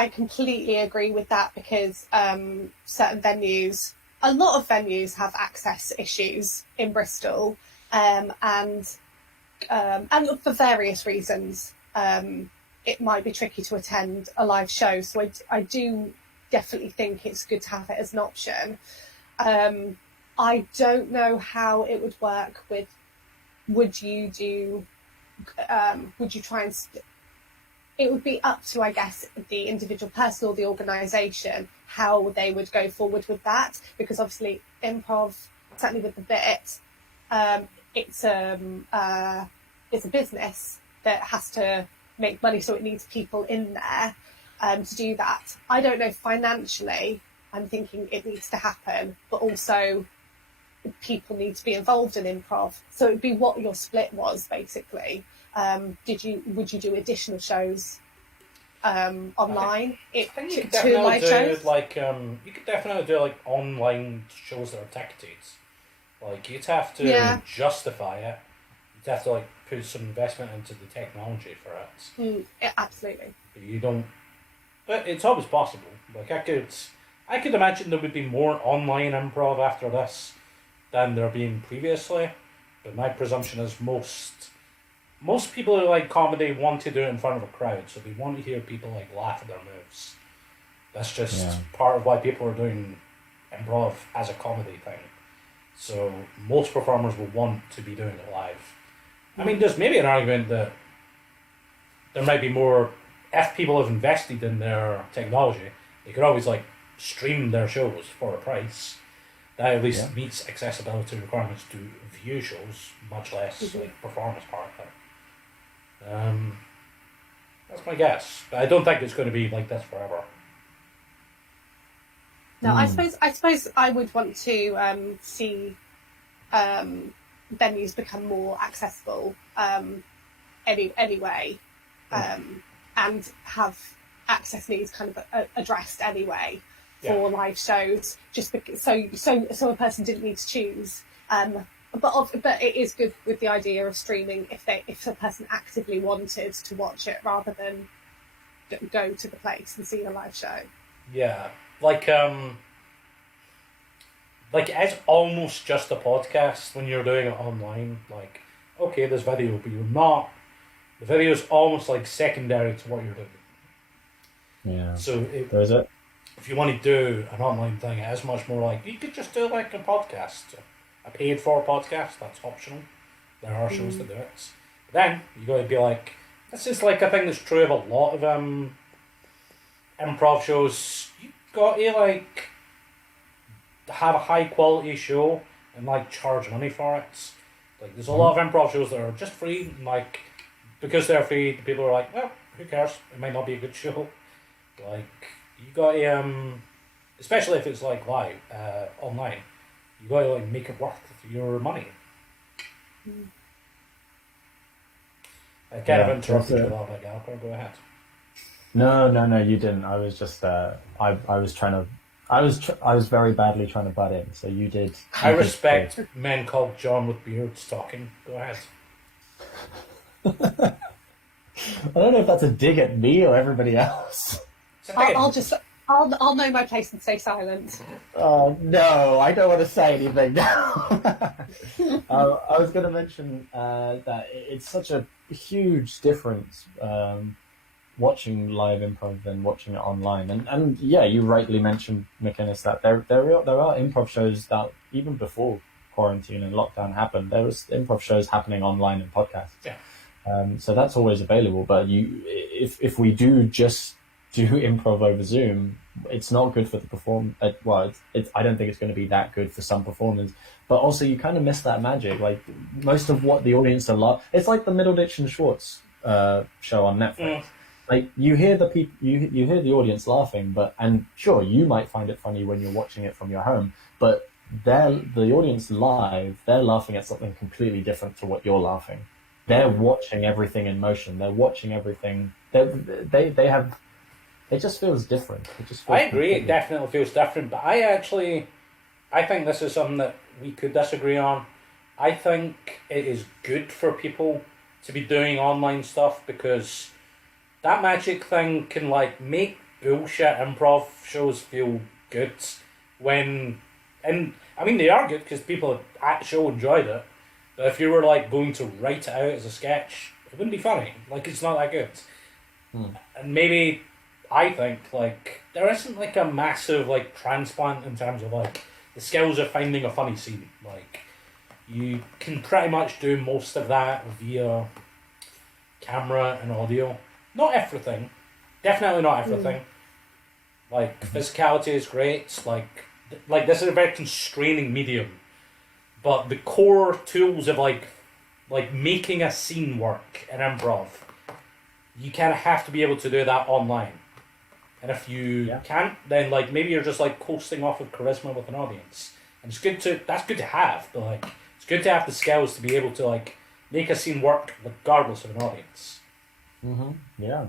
completely agree with that, because certain venues, a lot of venues have access issues in Bristol, and for various reasons, it might be tricky to attend a live show. So I do definitely think it's good to have it as an option. I don't know how it would work with, would you try and, it would be up to, I guess, the individual person or the organisation, how they would go forward with that, because obviously improv, certainly with the bit, it's a business that has to make money, so it needs people in there to do that. I don't know, financially, I'm thinking it needs to happen, but also people need to be involved in improv. So it would be what your split was, basically. Would you do additional shows online? I think you could definitely you could definitely do like online shows that are ticketed. Like, you'd have to justify it. You'd have to like put some investment into the technology for it. Absolutely. But you don't. But it's always possible. Like, I could imagine there would be more online improv after this than there been previously. But my presumption is most people who like comedy want to do it in front of a crowd, so they want to hear people like laugh at their moves. That's just part of why people are doing improv as a comedy thing. So most performers will want to be doing it live. I mean, there's maybe an argument that there might be more, if people have invested in their technology, they could always like stream their shows for a price. That at least meets accessibility requirements to view shows, much less like performance part of it. That's my guess, but I don't think it's going to be like this forever. No, I suppose I would want to see venues become more accessible anyway, and have access needs kind of addressed anyway Yeah. for live shows, just because, so a person didn't need to choose. But it is good with the idea of streaming if a person actively wanted to watch it rather than go to the place and see the live show. Yeah, like it's almost just a podcast when you're doing it online. Like, okay, there's video, but you're not. The video is almost like secondary to what you're doing. Yeah. So There's it. if you want to do an online thing, it is much more like you could just do like a podcast, a paid for podcast. That's optional. There are shows that do it. But then you got to be like, this is like a thing that's true of a lot of improv shows. You got to like have a high quality show and like charge money for it. Like there's a lot of improv shows that are just free, and like because they're free, people are like, well, who cares? It might not be a good show. Like you got to especially if it's like live online, you got to like make it worth your money. I kind of interrupted you a little bit, Gallagher. Go ahead. No, you didn't. I was just I was very badly trying to butt in, so you did. I respect men called John with beards talking. Go ahead. I don't know if that's a dig at me or everybody else. I'll know my place and stay silent. Oh no, I don't want to say anything now. I was going to mention that it's such a huge difference watching live improv than watching it online. And yeah, you rightly mentioned, McInnes, that there are improv shows that even before quarantine and lockdown happened, there was improv shows happening online and podcasts. Yeah. So that's always available. But if we do just do improv over Zoom, it's not good for the perform. Well, I don't think it's going to be that good for some performers. But also, you kind of miss that magic. Like most of what the audience are it's like the Middleditch and Schwartz show on Netflix. Like you hear the people, you hear the audience laughing, and sure, you might find it funny when you're watching it from your home, but the audience live, they're laughing at something completely different to what you're laughing. They're watching everything in motion. They're watching everything. They have. It just feels different. I agree. It definitely feels different. But I think this is something that we could disagree on. I think it is good for people to be doing online stuff because that magic thing can like make bullshit improv shows feel good and I mean they are good because people at show enjoyed it. But if you were like going to write it out as a sketch, it wouldn't be funny. Like it's not that good. And maybe I think like there isn't like a massive like transplant in terms of like the skills of finding a funny scene. Like you can pretty much do most of that via camera and audio. Not everything. Definitely not everything. Like physicality is great. Like this is a very constraining medium. But the core tools of like making a scene work in improv, you kind of have to be able to do that online. And if you can't, then like maybe you're just like coasting off of charisma with an audience. And that's good to have, but like it's good to have the skills to be able to like make a scene work regardless of an audience. Yeah.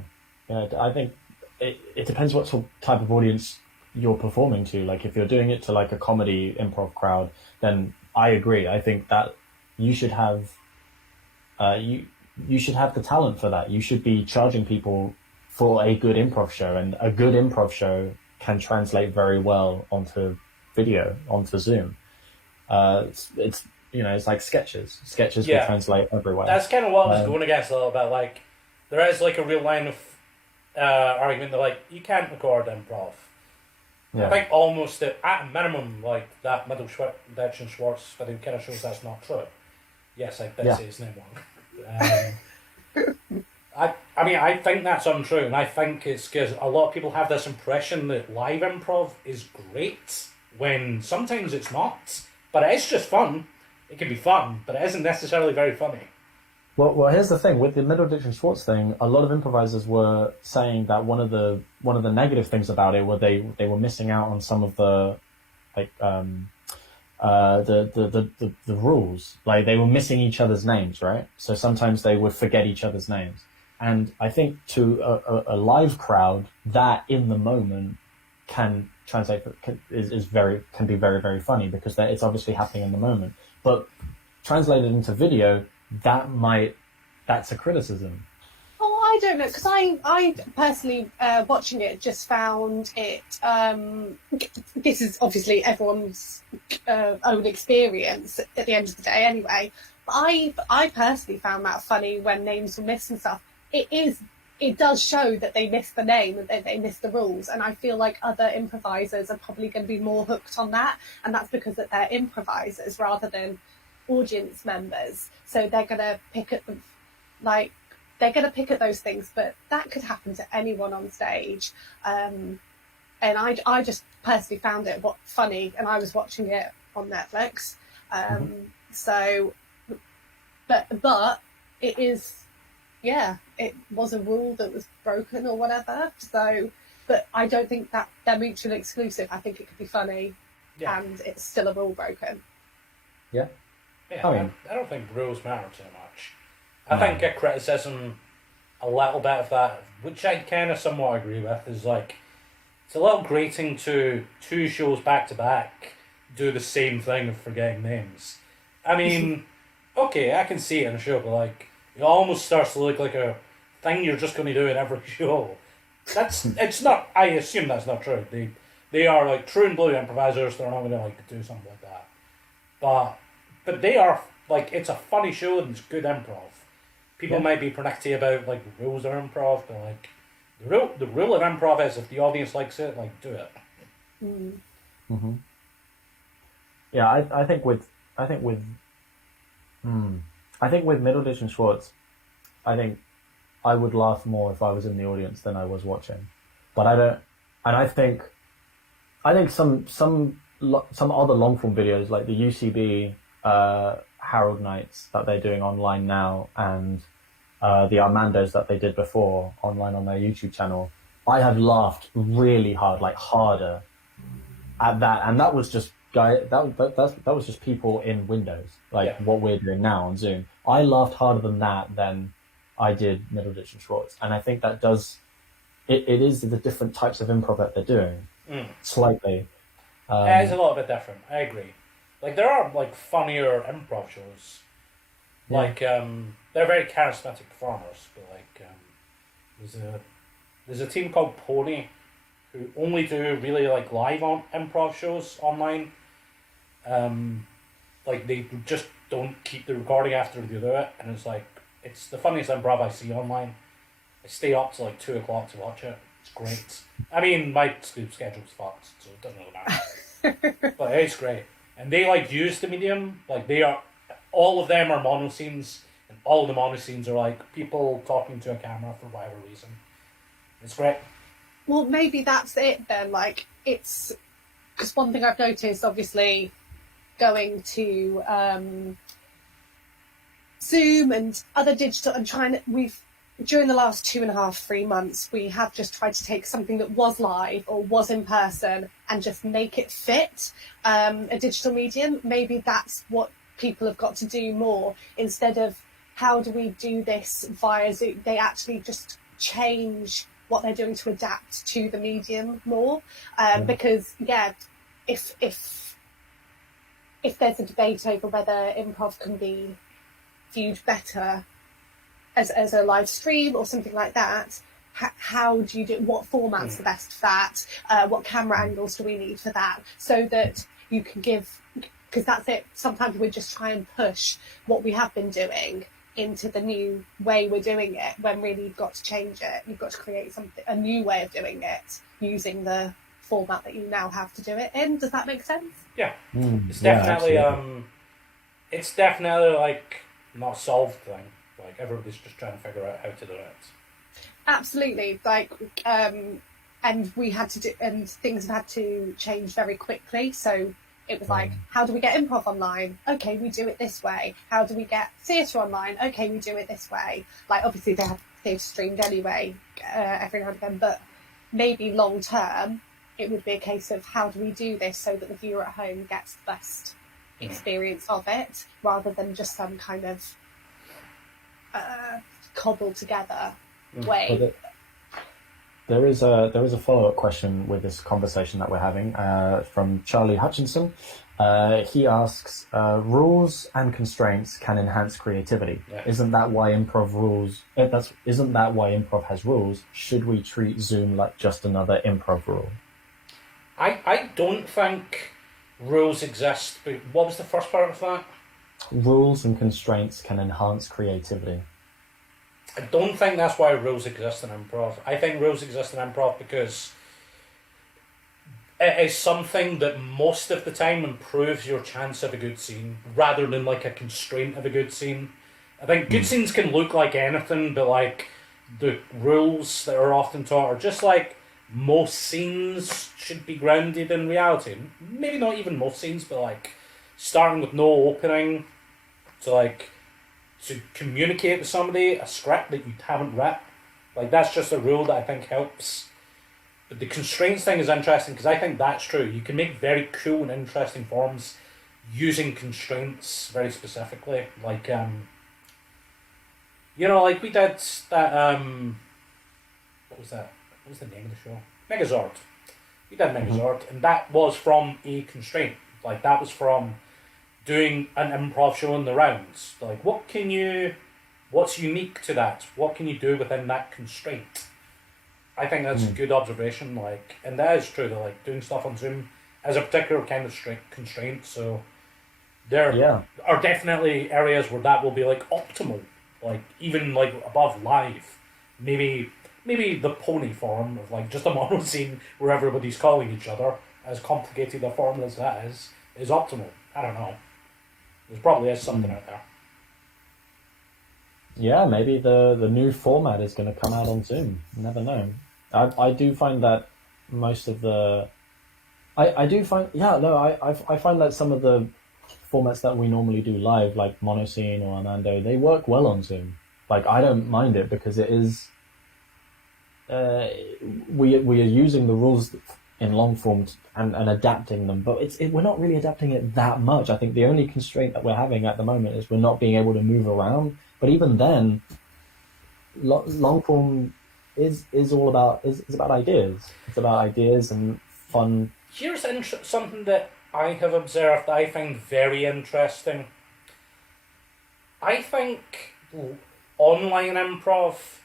I think it depends what type of audience you're performing to. Like if you're doing it to like a comedy improv crowd, then I agree. I think that you should have you should have the talent for that. You should be charging people for a good improv show, and a good improv show can translate very well onto video, onto Zoom. It's it's like sketches. Sketches can translate everywhere. That's kind of what I was going against a little bit. Like there is like a real line of argument that like you can't record improv. I think almost at a minimum, like that Middleditch and Schwartz video kind of shows that's not true. Yes, I did say his name wrong. I think that's untrue, and I think it's because a lot of people have this impression that live improv is great when sometimes it's not. But it is just fun. It can be fun, but it isn't necessarily very funny. Well, here's the thing with the Middleditch and Schwartz thing. A lot of improvisers were saying that one of the negative things about it were they were missing out on some of the like the rules. Like they were missing each other's names, right? So sometimes they would forget each other's names. And I think to a live crowd, that in the moment can translate can be very, very funny, because it's obviously happening in the moment. But translated into video, that's a criticism. Oh, I don't know, because I personally, watching it, just found it, this is obviously everyone's own experience at the end of the day anyway, but I personally found that funny when names were missed and stuff. It does show that they missed the name and they missed the rules, and I feel like other improvisers are probably going to be more hooked on that, and that's because that they're improvisers rather than audience members, so they're going to pick at them, like, they're going to pick at those things, but that could happen to anyone on stage. And I just personally found it funny, and I was watching it on Netflix. So, but it is, yeah, it was a rule that was broken or whatever. So, but I don't think that they're mutually exclusive. I think it could be funny, and it's still a rule broken. Yeah. Yeah, I don't think rules matter too much. I think a criticism, a little bit of that, which I kind of somewhat agree with, is like, it's a little grating to 2 shows back to back do the same thing of forgetting names. I mean, okay, I can see it in a show, but like, it almost starts to look like a thing you're just going to do in every show. It's not, I assume that's not true. They are like true and blue improvisers, they're not going to like do something like that. But they are, like, it's a funny show and it's good improv. People might be pernicious about like the rules of improv, but like the rule of improv is if the audience likes it, like, do it. Mm-hmm. Yeah, I think with Middleditch and Schwartz, I think I would laugh more if I was in the audience than I was watching. But I don't, and I think some other long form videos like the UCB Harold Nights that they're doing online now, and the Armandos that they did before online on their YouTube channel, I have laughed really hard, like harder at that, and that was just that was just people in Windows, like what we're doing now on Zoom. I laughed harder than that than I did Middleditch and Schwartz, and I think that does it is the different types of improv that they're doing slightly. It is a little bit different. I agree. Like, there are like funnier improv shows. Like, they're very charismatic performers, but like, there's a team called Pony who only do really like live on improv shows online. Like, they just don't keep the recording after they do it, and it's like, it's the funniest improv I see online. I stay up till like 2 o'clock to watch it. It's great. I mean, my sleep schedule's fucked, so it doesn't really matter. But it's great. And they like use the medium, like all of them are mono scenes, and all of the mono scenes are like people talking to a camera for whatever reason. It's great. Well, maybe that's it then. Like, it's because one thing I've noticed, obviously, going to Zoom and other digital and during the last 2.5-3 months, we have just tried to take something that was live or was in person and just make it fit a digital medium. Maybe that's what people have got to do more, instead of how do we do this via Zoom. They actually just change what they're doing to adapt to the medium more. Because if there's a debate over whether improv can be viewed better as a live stream or something like that, how do you do, what format's the best for that, what camera angles do we need for that, so that you can give, because that's it, sometimes we just try and push what we have been doing into the new way we're doing it, when really you've got to change it. You've got to create a new way of doing it using the format that you now have to do it in. Does that make sense? Yeah. It's definitely it's definitely like not a solved thing. Like, everybody's just trying to figure out how to do it. Absolutely. Like, and we had to do, and things have had to change very quickly. So it was like, how do we get improv online? Okay, we do it this way. How do we get theatre online? Okay, we do it this way. Like, obviously they have theatre streamed anyway, every now and again, but maybe long term it would be a case of how do we do this so that the viewer at home gets the best experience of it, rather than just some kind of cobbled together way. But there is a follow-up question with this conversation that we're having from Charlie Hutchinson. He asks, rules and constraints can enhance creativity. Yeah. Isn't that why improv has rules? Should we treat Zoom like just another improv rule? I don't think rules exist, but what was the first part of that? Rules and constraints can enhance creativity. I don't think that's why rules exist in improv. I think rules exist in improv because it is something that most of the time improves your chance of a good scene rather than like a constraint of a good scene. I think good scenes can look like anything, but like the rules that are often taught are just like most scenes should be grounded in reality. Maybe not even most scenes, but like starting with no opening to communicate to somebody a script that you haven't read. Like that's just a rule that I think helps. But the constraints thing is interesting because I think that's true. You can make very cool and interesting forms using constraints very specifically. Like, like we did that, what was that? What was the name of the show? Megazord. We did Megazord, and that was from a constraint. Like, that was from doing an improv show in the rounds. Like, what's unique to that? What can you do within that constraint? I think that's a good observation, like, and that is true, that, like, doing stuff on Zoom is a particular kind of constraint, so there are definitely areas where that will be, like, optimal, like, even, like, above live. Maybe the pony form of, like, just a mono scene where everybody's calling each other, as complicated a form as that is optimal. I don't know. There probably is something out there. Yeah, maybe the new format is going to come out on Zoom. You never know. I do find that most of the... I find that some of the formats that we normally do live, like Monoscene or Armando, they work well on Zoom. Like, I don't mind it because it is... we are using the rules in long form and adapting them, but we're not really adapting it that much. I think the only constraint that we're having at the moment is we're not being able to move around. But even then, long form is about ideas. It's about ideas and fun. Here's something that I have observed that I find very interesting. I think online improv,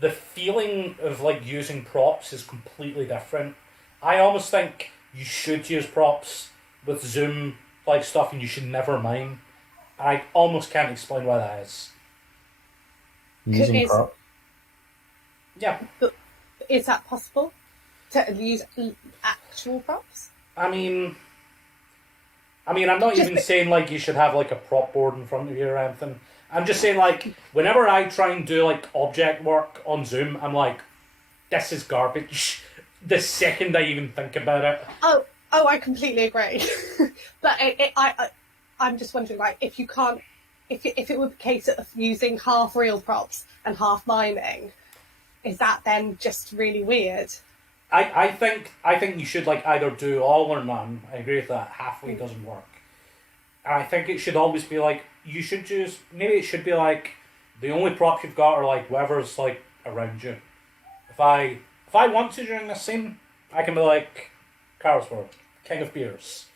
the feeling of like using props is completely different. I almost think you should use props with Zoom like stuff, and you should never mind. I almost can't explain why that is. Using props. Yeah. But is that possible? To use actual props? I mean, I'm not even saying like you should have like a prop board in front of you or anything. I'm just saying like whenever I try and do like object work on Zoom, I'm like, this is garbage. The second I even think about it. Oh, I completely agree. But I'm just wondering, like, if you can't, if it were a case of using half real props and half miming, is that then just really weird? I think you should like either do all or none. I agree with that. Halfway doesn't work. And I think it should always be like you should choose. Maybe it should be like the only prop you've got are like whatever's like around you. If I want to during this scene, I can be like Carlsberg, King of Beers.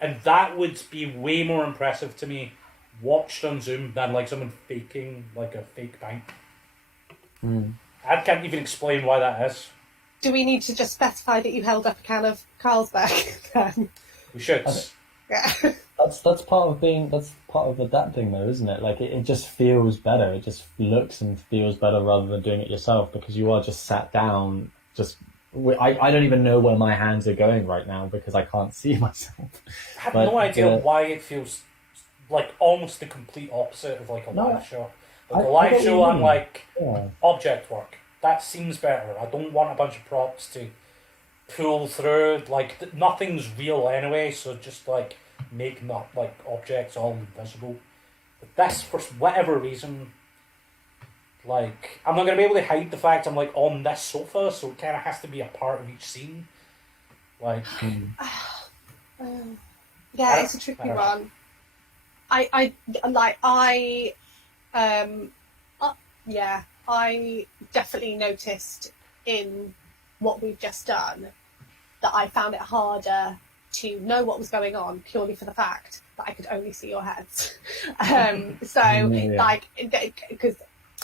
And that would be way more impressive to me watched on Zoom than like someone faking like a fake pint. I can't even explain why that is. Do we need to just specify that you held up a can of Carlsberg then? We should. Yeah. That's part of adapting though, isn't it? Like it just feels better. It just looks and feels better rather than doing it yourself because you are just sat down. I don't even know where my hands are going right now because I can't see myself. I have no idea why it feels like almost the complete opposite of like a live show. Like a live show, I'm like object work. That seems better. I don't want a bunch of props to pull through. Like nothing's real anyway, so just like make not like objects all invisible. But this, for whatever reason, like I'm not gonna be able to hide the fact I'm like on this sofa, so it kind of has to be a part of each scene. Like, yeah, it's a tricky one. I definitely noticed in what we've just done that I found it harder to know what was going on purely for the fact that I could only see your heads. Because,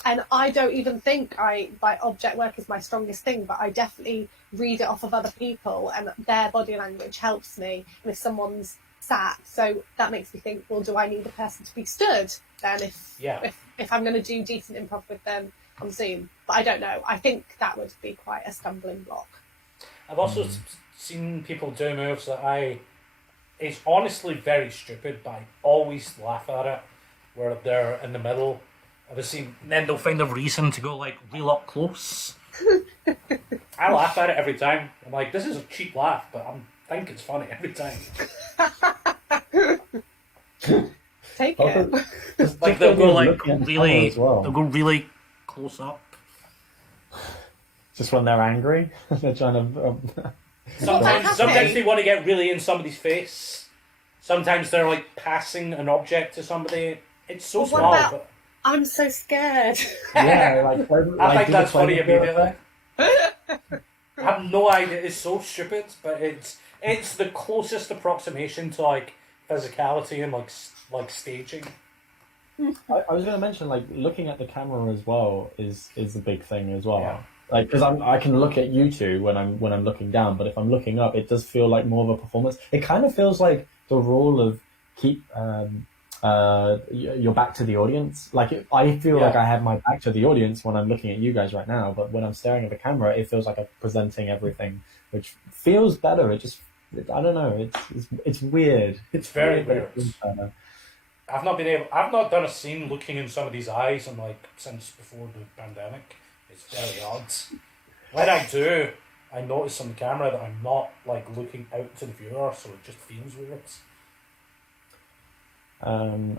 and I don't even think object work is my strongest thing, but I definitely read it off of other people, and their body language helps me. And if someone's sat, so that makes me think, well, do I need the person to be stood then if I'm going to do decent improv with them on Zoom? But I don't know. I think that would be quite a stumbling block. I've also seen people do moves that it's honestly very stupid, but I always laugh at it, where they're in the middle of a scene, and then they'll find a reason to go like real up close. I laugh at it every time. I'm like, this is a cheap laugh, but I think it's funny every time. Take it. Like they'll go like really, they'll go really close up. Just when they're angry, they're trying to. Sometimes they want to get really in somebody's face. Sometimes they're like passing an object to somebody. It's so small. But I'm so scared. Yeah, I think that's funny immediately. I have no idea. It's so stupid, but it's the closest approximation to like physicality and like staging. I was going to mention like looking at the camera as well is a big thing as well. Yeah. Like, because I can look at you two when I'm looking down, but if I'm looking up, it does feel like more of a performance. It kind of feels like the rule of keep your back to the audience. Like I feel like I have my back to the audience when I'm looking at you guys right now, but when I'm staring at the camera, it feels like I'm presenting everything, which feels better. I don't know. It's weird. It's very weird. I've not done a scene looking in some of these eyes and like since before the pandemic. It's very odd. When I do, I notice on the camera that I'm not like looking out to the viewer, so it just feels weird. I'm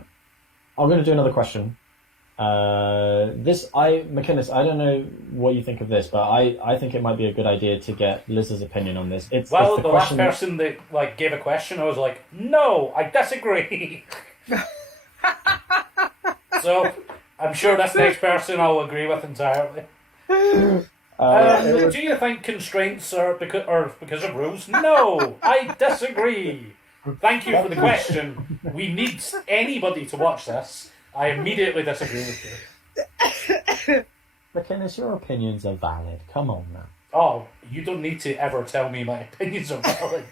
going to do another question. McInnes, I don't know what you think of this, but I think it might be a good idea to get Liz's opinion on this. It's the last person that like gave a question, I was like, no, I disagree. So I'm sure this next person I'll agree with entirely. Do you think constraints are because of rules? No, I disagree. Thank you for the question. We need anybody to watch this. I immediately disagree with you. McInnes, your opinions are valid. Come on now. Oh, you don't need to ever tell me my opinions are valid.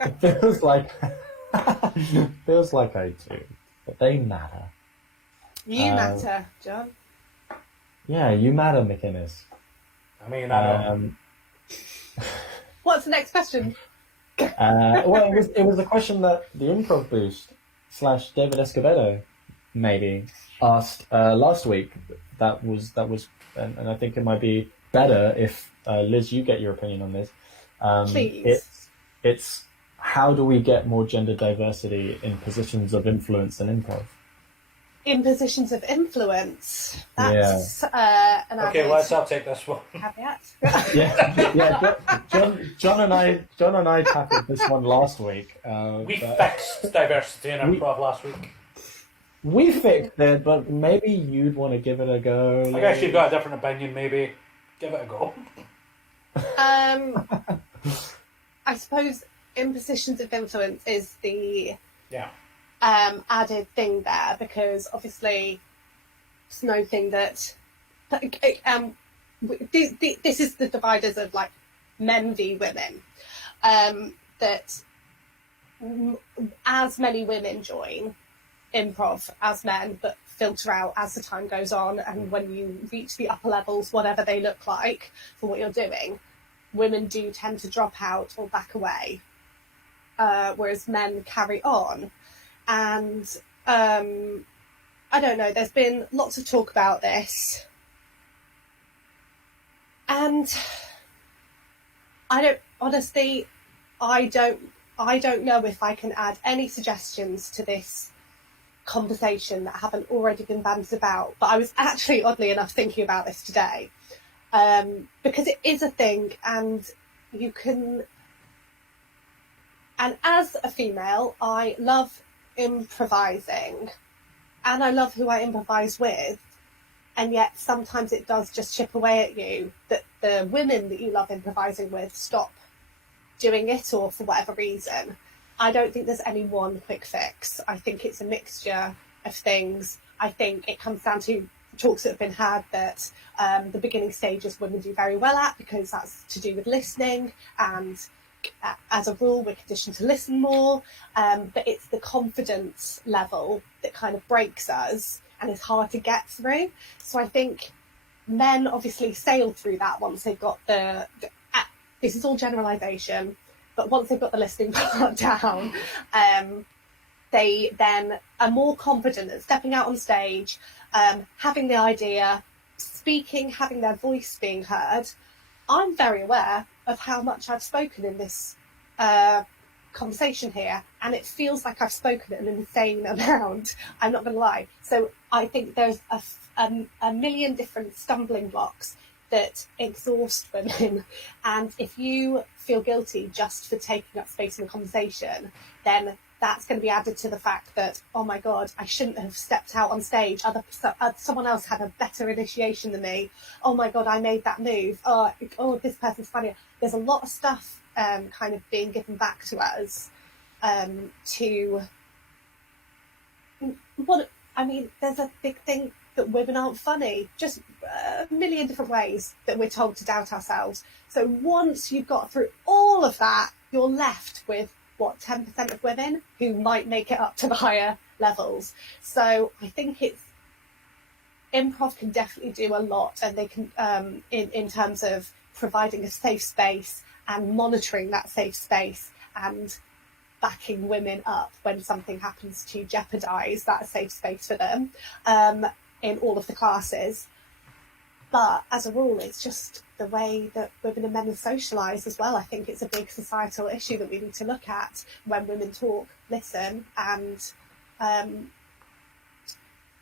It feels like I do, but they matter. You matter, John. Yeah, you matter, McInnes. I mean, I don't. What's the next question? Well, it was a question that the Improv Boost / David Escobedo maybe asked last week. That was, and I think it might be better if Liz, you get your opinion on this. Please. It's how do we get more gender diversity in positions of influence in improv? In positions of influence. That's an okay, I'll take this one. Caveat. John and I tackled this one last week. We fixed diversity in improv last week. We fixed it, but maybe you'd want to give it a go. I guess you've got a different opinion. Maybe give it a go. I suppose in positions of influence is the added thing there, because obviously it's no thing that this is the dividers of like men v women, that as many women join improv as men, but filter out as the time goes on, and when you reach the upper levels, whatever they look like for what you're doing, women do tend to drop out or back away, whereas men carry on. And I don't know, there's been lots of talk about this, and I don't know if I can add any suggestions to this conversation that haven't already been bandied about. But I was actually, oddly enough, thinking about this today, because it is a thing, and you can, and as a female, I love improvising, and I love who I improvise with, and yet sometimes it does just chip away at you that the women that you love improvising with stop doing it, or for whatever reason. I don't think there's any one quick fix. I think it's a mixture of things. I think it comes down to talks that have been had that the beginning stages women do very well at, because that's to do with listening, and as a rule we're conditioned to listen more, but it's the confidence level that kind of breaks us and is hard to get through. So I think men obviously sail through that once they've got this is all generalisation, but once they've got the listening part down, they then are more confident at stepping out on stage, having the idea, speaking, having their voice being heard. I'm very aware of how much I've spoken in this conversation here, and it feels like I've spoken an insane amount. I'm not going to lie. So I think there's a million different stumbling blocks that exhaust women, and if you feel guilty just for taking up space in the conversation, then that's going to be added to the fact that, oh my God, I shouldn't have stepped out on stage. Someone else had a better initiation than me. Oh my God, I made that move. Oh, this person's funnier. There's a lot of stuff kind of being given back to us there's a big thing that women aren't funny, just a million different ways that we're told to doubt ourselves. So once you've got through all of that, you're left with 10% of women who might make it up to the higher levels. So I think improv can definitely do a lot, and they can in terms of providing a safe space and monitoring that safe space and backing women up when something happens to jeopardize that safe space for them in all of the classes. But as a rule, it's just the way that women and men are socialised as well. I think it's a big societal issue that we need to look at when women talk, listen, and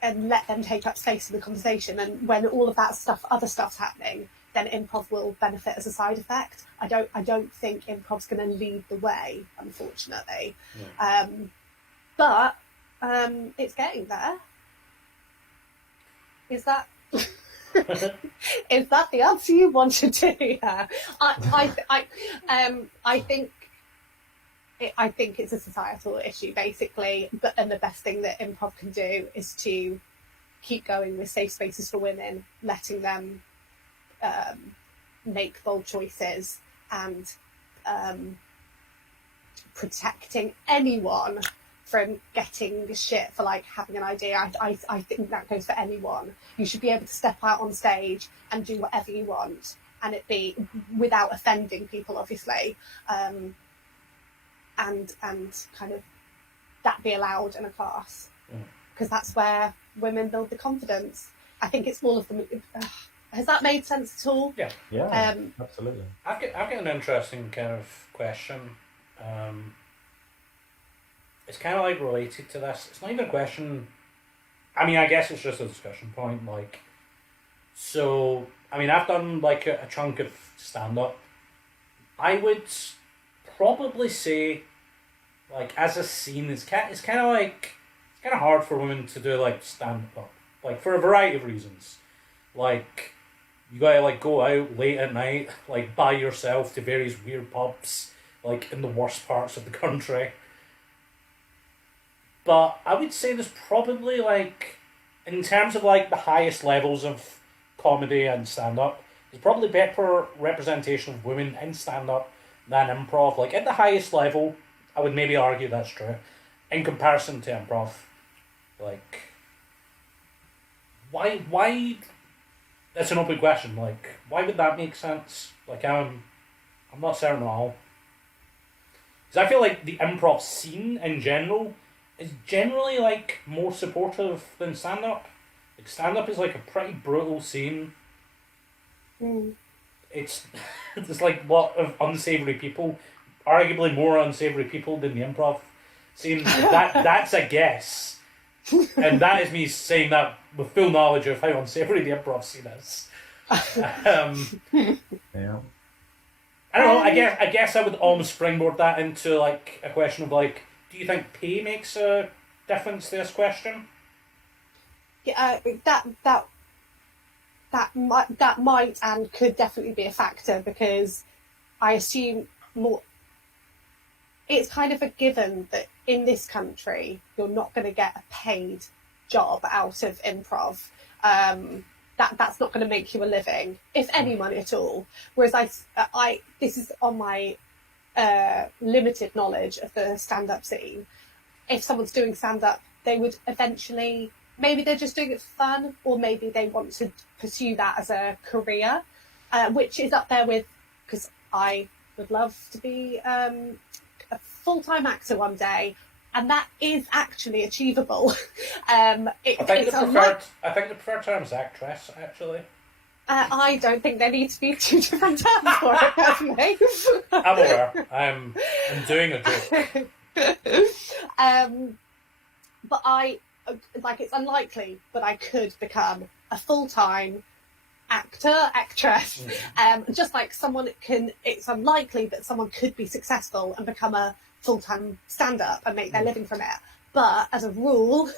let them take up space in the conversation. And when all of that other stuff's happening, then improv will benefit as a side effect. I don't think improv's going to lead the way, unfortunately. Yeah. But it's getting there. Is that is that the answer you wanted to hear? I think it's a societal issue, basically. And the best thing that improv can do is to keep going with safe spaces for women, letting them make bold choices, and protecting anyone from getting shit for having an idea. I think that goes for anyone. You should be able to step out on stage and do whatever you want, and it be without offending people, obviously, and kind of that be allowed in a class, because that's where women build the confidence. I think it's all of them. Has that made sense at all? Yeah, absolutely. I've got an interesting kind of question. It's kind of related to this. It's not even a question. I mean, I guess it's just a discussion point. I've done a chunk of stand-up. I would probably say, as a scene, it's kind of hard for women to do stand-up, for a variety of reasons. You gotta go out late at night, by yourself to various weird pubs, in the worst parts of the country. But I would say there's probably in terms of the highest levels of comedy and stand-up, there's probably better representation of women in stand-up than improv. At the highest level, I would maybe argue that's true. In comparison to improv, why? That's an open question. Why would that make sense? I'm not certain at all. Because I feel the improv scene in general is generally more supportive than stand-up. Stand-up is a pretty brutal scene. It's there's a lot of unsavoury people, arguably more unsavoury people than the improv scene. That's a guess. And that is me saying that with full knowledge of how unsavoury the improv scene is. Yeah. I don't know. I guess I would almost springboard that into a question of do you think pay makes a difference to this question? Yeah, that that might and could definitely be a factor, because I assume more. It's kind of a given that in this country you're not going to get a paid job out of improv. That's not going to make you a living, if any money at all. Whereas I this is on my limited knowledge of the stand-up scene. If someone's doing stand-up, they would eventually, maybe they're just doing it for fun, or maybe they want to pursue that as a career, which is up there with, because I would love to be a full-time actor one day, and that is actually achievable. I think the preferred term is actress, actually. I don't think there need to be two different terms for it, personally. I'm aware. I'm doing a joke. But it's unlikely that I could become a full-time actress. Just like it's unlikely that someone could be successful and become a full-time stand-up and make their living from it. But as a rule,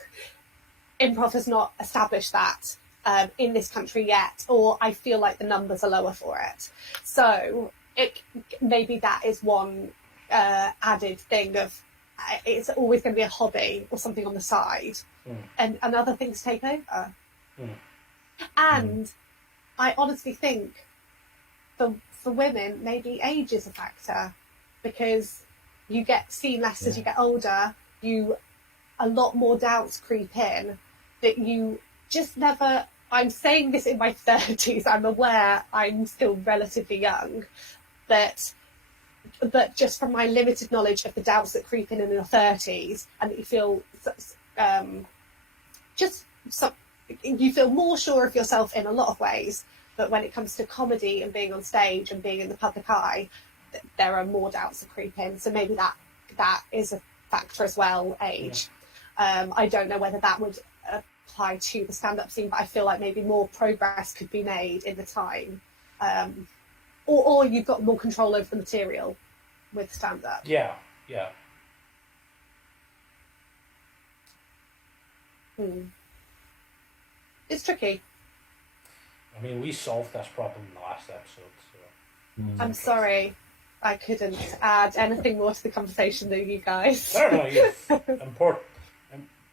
improv has not established that in this country yet, or I feel like the numbers are lower for it. So maybe that is one added thing of it's always going to be a hobby or something on the side, and other things take over. And I honestly think for women, maybe age is a factor, because you get seen less as you get older. A lot more doubts creep in that you just never. I'm saying this in my 30s. I'm aware I'm still relatively young, but just from my limited knowledge of the doubts that creep in your 30s, and that you feel you feel more sure of yourself in a lot of ways, but when it comes to comedy and being on stage and being in the public eye, there are more doubts that creep in. So maybe that is a factor as well, age. I don't know whether that would apply to the stand-up scene, but I feel like maybe more progress could be made in the time, or you've got more control over the material with stand-up. Yeah. It's tricky. I mean, we solved this problem in the last episode, so... I'm sorry, I couldn't add anything more to the conversation than you guys. No, you've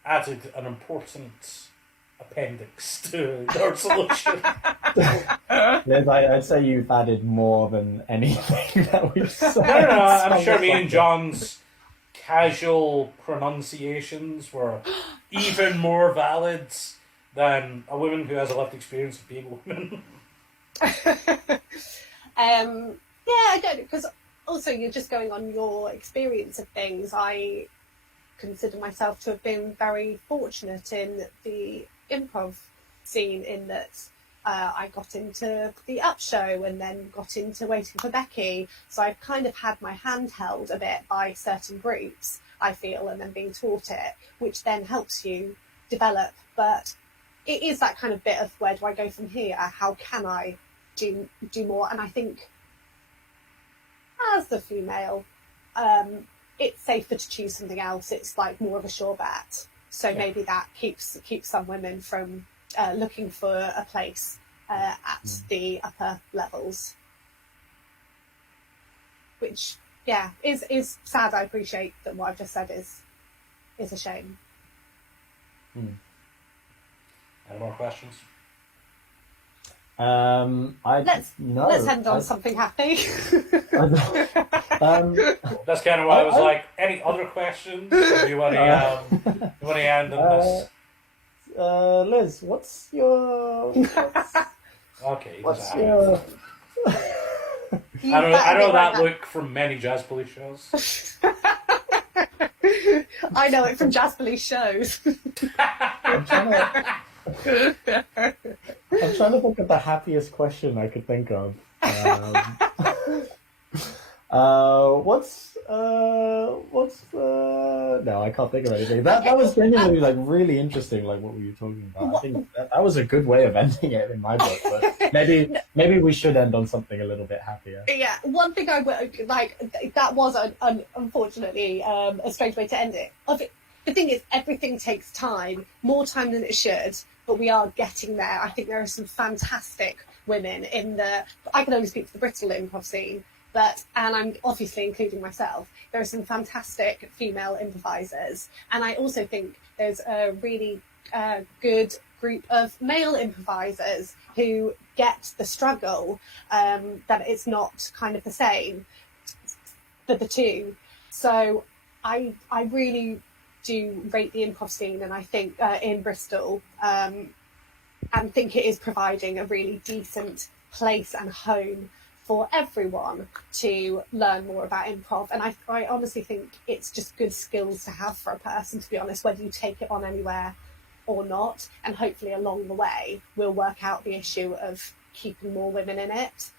added an important appendix to our solution. Liz, I'd say you've added more than anything that we've said. No, I'm sure me and John's casual pronunciations were even more valid than a woman who has a lived experience of being a woman. I don't, because also you're just going on your experience of things. I consider myself to have been very fortunate in the improv scene, in that I got into the Up Show and then got into Waiting For Becky. So I've kind of had my hand held a bit by certain groups, I feel, and then being taught it, which then helps you develop. But it is that kind of bit of, where do I go from here? How can I do more? And I think as a female, it's safer to choose something else. It's like more of a sure bet. So maybe that keeps some women from looking for a place at the upper levels, which is sad. I appreciate that what I've just said is a shame. Any more questions? Let's end on something happy. That's kind of why I was like, any other questions? Or do you want to end on this? Liz, what's your... Okay. What's your... I know that look from many Jazz Police shows. I know it from Jazz Police shows. I'm trying to think of the happiest question I could think of. No, I can't think of anything. That was genuinely really interesting, what were you talking about? I think that was a good way of ending it in my book, but maybe we should end on something a little bit happier. Yeah, one thing I would that was unfortunately a strange way to end it. the thing is, everything takes time, more time than it should, but we are getting there. I think there are some fantastic women I can only speak for the Bristol improv scene, and I'm obviously including myself. There are some fantastic female improvisers, and I also think there's a really good group of male improvisers who get the struggle, that it's not kind of the same for the two. So I really do rate the improv scene, and I think in Bristol, and think it is providing a really decent place and home for everyone to learn more about improv. And I honestly think it's just good skills to have for a person, to be honest, whether you take it on anywhere or not. And hopefully along the way, we'll work out the issue of keeping more women in it,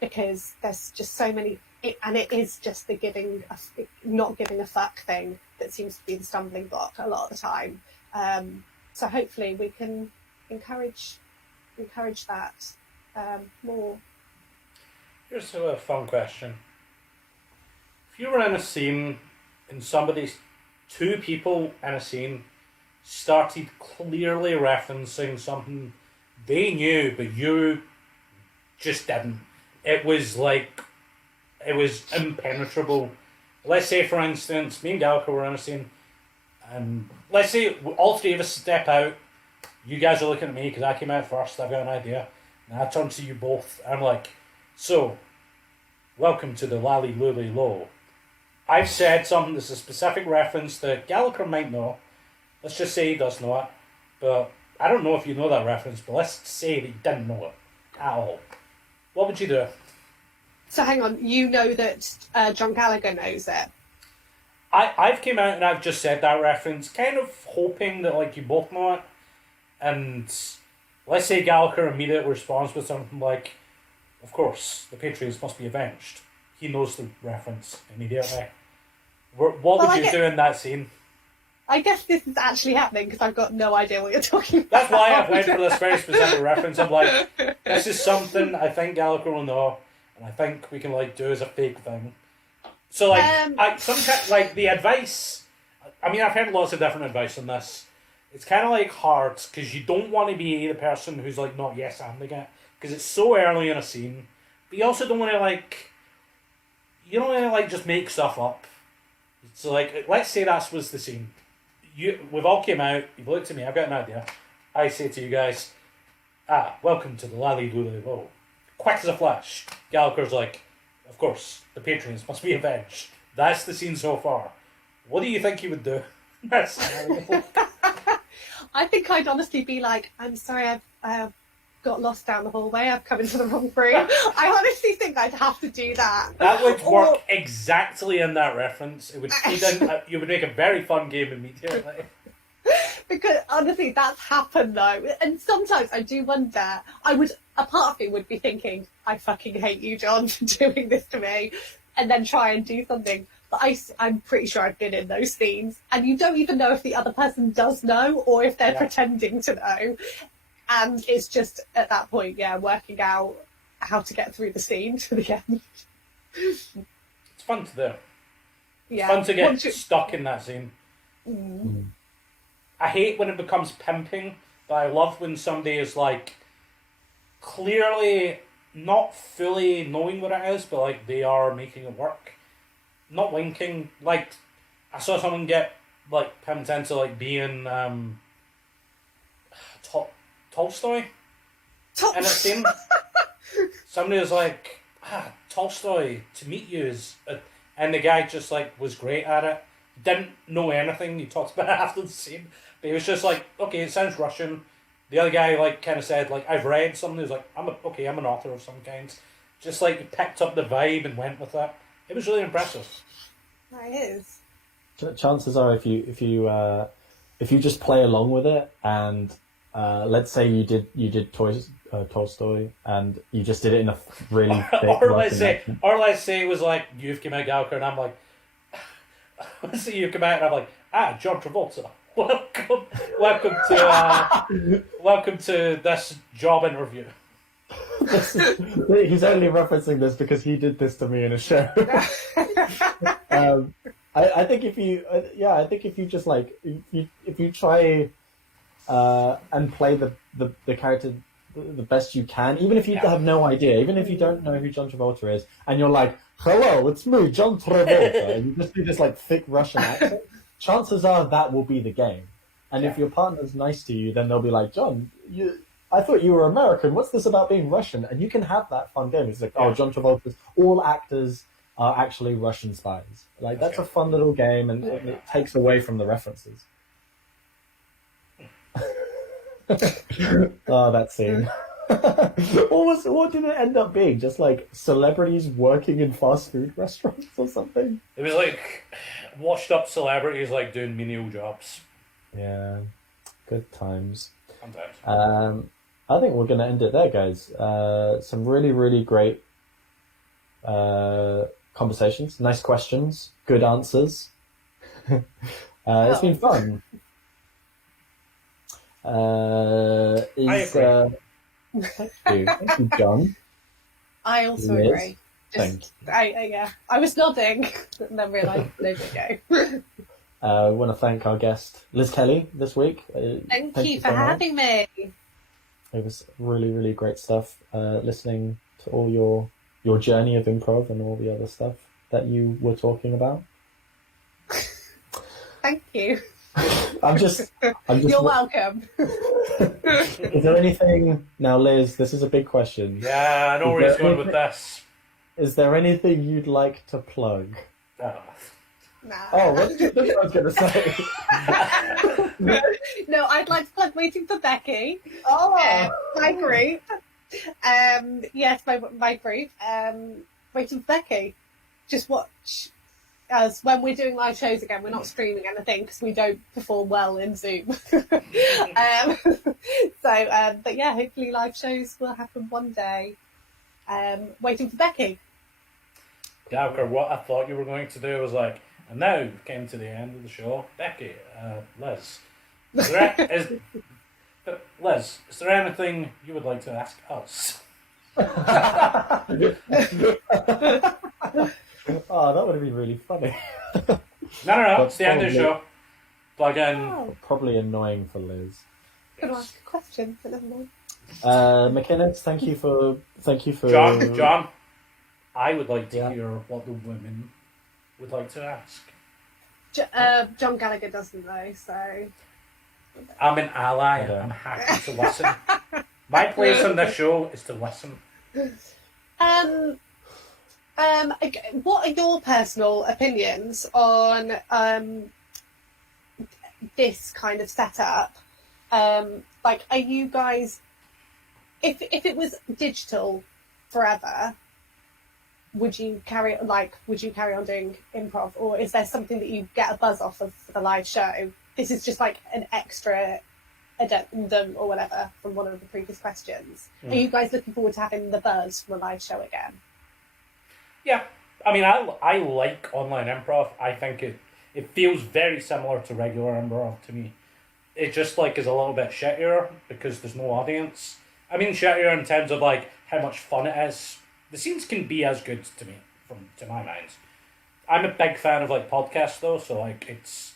because there's just so many, and it is just the not giving a fuck thing that seems to be the stumbling block a lot of the time. So hopefully we can encourage that more. Here's a fun question. If you were in a scene and two people in a scene started clearly referencing something they knew, but you just didn't. It was impenetrable. Let's say, for instance, me and Gallagher were in a scene, and let's say all three of us step out. You guys are looking at me because I came out first, I've got an idea. And I turn to you both, I'm like, so, welcome to the Lally Luli Low. I've said something that's a specific reference that Gallagher might know. Let's just say he does know it. But I don't know if you know that reference, but let's say that you didn't know it at all. What would you do? So hang on, you know that John Gallagher knows it? I've came out and I've just said that reference, kind of hoping that you both know it. And let's say Gallagher immediately responds with something like, of course, the Patriots must be avenged. He knows the reference immediately. What would you do in that scene? I guess this is actually happening because I've got no idea what you're talking about. That's why I've went for this very specific reference. I'm like, this is something I think Gallagher will know, and I think we can do as a fake thing. So the advice. I mean, I've heard lots of different advice on this. It's kind of hard because you don't want to be the person who's not yes-anding it because it's so early in a scene. But you also don't want to you don't want to just make stuff up. So let's say that was the scene. We've all came out. You've looked at me. I've got an idea. I say to you guys, welcome to the Lally Luli Low. Quick as a flash. Gallagher's like, of course, the Patriots must be avenged. That's the scene so far. What do you think he would do? I think I'd honestly be like, I'm sorry, I've got lost down the hallway. I've come into the wrong room. I honestly think I'd have to do that. That would work exactly in that reference. It would feed in. You would make a very fun game immediately. Because honestly, that's happened though, and sometimes I do wonder. A part of me would be thinking, I fucking hate you, John, for doing this to me, and then try and do something. But I'm pretty sure I've been in those scenes, and you don't even know if the other person does know or if they're pretending to know. And it's just at that point, working out how to get through the scene to the end. It's fun to do. Yeah. It's fun to get stuck in that scene. Mm. I hate when it becomes pimping, but I love when somebody is clearly not fully knowing what it is, but they are making it work. Not winking. I saw someone get pimped into being Tolstoy. And it seemed somebody was like, Tolstoy, to meet you is and the guy just was great at it. Didn't know anything. He talked about it after the scene, but he was just okay, it sounds Russian. The other guy kind of said I've read something. He was I'm an author of some kind. Just he picked up the vibe and went with it. It was really impressive. It is. Chances are, if you just play along with it, and let's say you did Tolstoy, and you just did it in a really thick or let's say it was you've come out Gallagher, and I'm let's say you've come out, and I'm John Travolta. Welcome to this job interview. He's only referencing this because he did this to me in a show. I think if you, I think if you just like, if you try and play the character the best you can, even if you have no idea, even if you don't know who John Travolta is, and you're like, hello, it's me, John Travolta, and you just do this like thick Russian accent, chances are that will be the game. And if your partner's nice to you, then they'll be like, John, I thought you were American. What's this about being Russian? And you can have that fun game. It's like, oh, John Travolta's, all actors are actually Russian spies. Like, that's a fun little game, and it takes away from the references. Oh, that scene. What did it end up being? Just like celebrities working in fast food restaurants or something? It was like washed up celebrities like doing menial jobs. Yeah, good times. Sometimes. I think we're going to end it there, guys. Some really, really great conversations, nice questions, good answers. It's been fun. Thank you, John. I also Liz? agree. I was nodding and then realised there we go. I want to thank our guest, Liz Kelly, this week. Thank you for having me. It was really, really great stuff. Listening to all your journey of improv and all the other stuff that you were talking about. Thank you. I'm just. You're welcome. Is there anything now, Liz? This is a big question. Yeah, I know where he's going with this. Is there anything you'd like to plug? Oh. Nah. Oh, what did you think I was going to say? No, I'd like to plug Waiting for Becky. Oh, my group. Yes, my group. Waiting for Becky. Just watch us when we're doing live shows again. We're not streaming anything because we don't perform well in Zoom. But yeah, hopefully live shows will happen one day. Waiting for Becky. Yeah, okay, what I thought you were going to do was like, and now we came to the end of the show. Becky, Liz, Liz, is there anything you would like to ask us? Oh, that would have been really funny. No, it's the end of the show. Plug in. Oh, Probably annoying for Liz. could ask a question, but never mind. McKinnon, thank you for John, I would like to hear what the women would like to ask. John Gallagher doesn't know, so I'm an ally. I'm happy to listen. My place on this show is to listen. What are your personal opinions on this kind of setup? Like, are you guys, if it was digital forever, would you carry on doing improv, or is there something that you get a buzz off of for the live show? This is just like an extra addendum or whatever from one of the previous questions. Are you guys looking forward to having the buzz from a live show again? Yeah, I mean, I like online improv. I think it feels very similar to regular improv to me. It just like is a little bit shittier because there's no audience. I mean, shittier in terms of like how much fun it is. The scenes can be as good to me, to my mind. I'm a big fan of like podcasts though, so like it's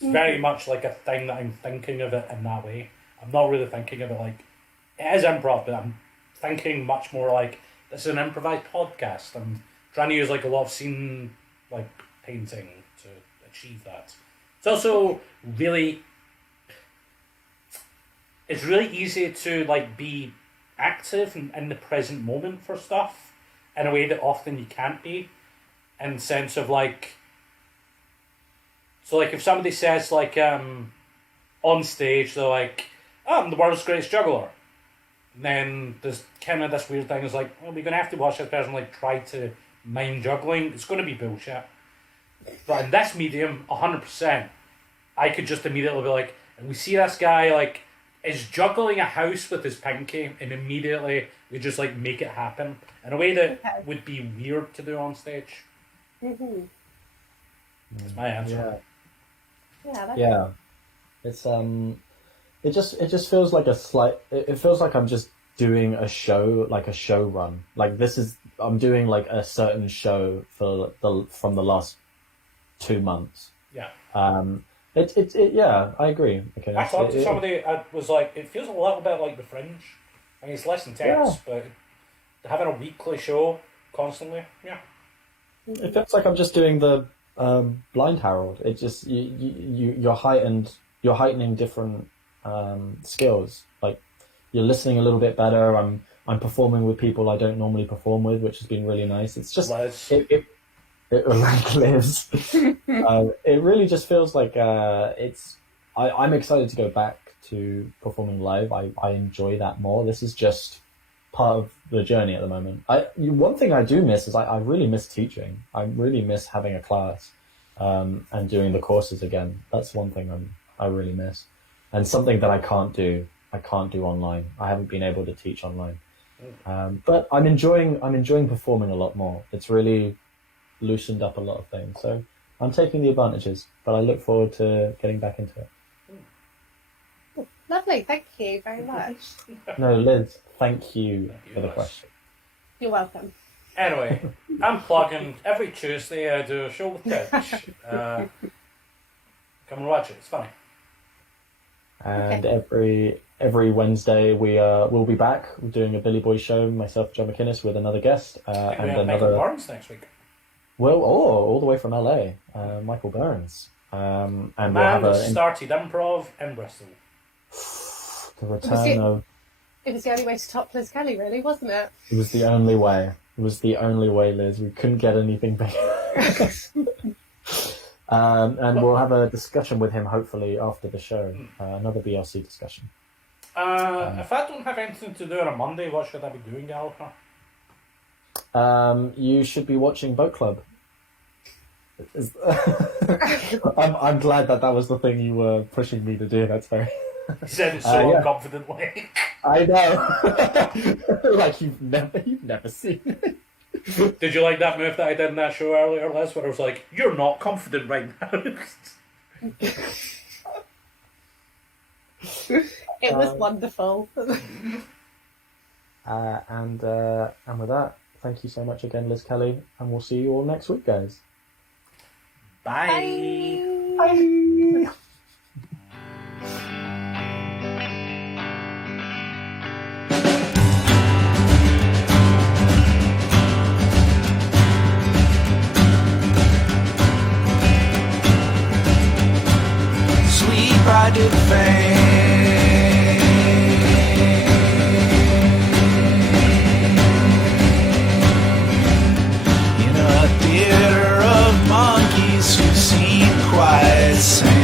very much like a thing that I'm thinking of it in that way. I'm not really thinking of it like it is improv, but I'm thinking much more like this is an improvised podcast. I'm trying to use like a lot of scene like painting to achieve that. It's also really easy to like be active in the present moment for stuff in a way that often you can't be, in the sense of like, so like if somebody says like on stage they're like, oh, I'm the world's greatest juggler, and then there's kind of this weird thing is like, well, we're gonna have to watch this person like try to mind juggling. It's gonna be bullshit. But in this medium, 100%, I could just immediately be like, and we see this guy like is juggling a house with his pinky, and immediately we just like make it happen in a way that would be weird to do on stage. Mm-hmm. That's my answer. Yeah. It's it just feels like it feels like I'm just doing a show, like a show run. Like I'm doing like a certain show from the last 2 months. Yeah. Yeah, I agree. Okay, I talked to somebody, I was like, it feels a little bit like The Fringe. I mean, it's less intense, but having a weekly show constantly, yeah. It feels like I'm just doing the Blind Harold. It just you're heightening different skills. Like you're listening a little bit better. I'm performing with people I don't normally perform with, which has been really nice. It's just like Liz. It really just feels like I'm excited to go back to performing live. I enjoy that more. This is just part of the journey at the moment. One thing I do miss is I really miss teaching. I really miss having a class and doing the courses again. That's one thing I really miss, and something that I can't do online. I haven't been able to teach online, but I'm enjoying performing a lot more. It's really loosened up a lot of things, so I'm taking the advantages, but I look forward to getting back into it. Lovely, thank you very much. No, Liz, thank you for the question. You're welcome. Anyway, I'm plugging every Tuesday I do a show with Pitch. Come and watch it, it's funny. And every Wednesday we'll be back doing a Billy Boy show, myself, Joe McInnes, with another guest. And another Michael Burns next week. Well, all the way from LA, Michael Burns. And we'll have started improv in Bristol. The return of... It was the only way to top Liz Kelly, really, wasn't it? It was the only way. It was the only way, Liz. We couldn't get anything better. And we'll have a discussion with him, hopefully, after the show. Another BLC discussion. If I don't have anything to do on a Monday, what should I be doing, Gallagher? You should be watching Boat Club. I'm glad that was the thing you were pushing me to do. That's very... You said it so confidently. I know. Like you've never seen it. Did you like that move that I did in that show earlier, Les, where I was like, "You're not confident right now." It was wonderful. And with that, thank you so much again, Liz Kelly, and we'll see you all next week, guys. Bye. Bye. Sweet-minded fame in a theater of monkeys who seem quite sane.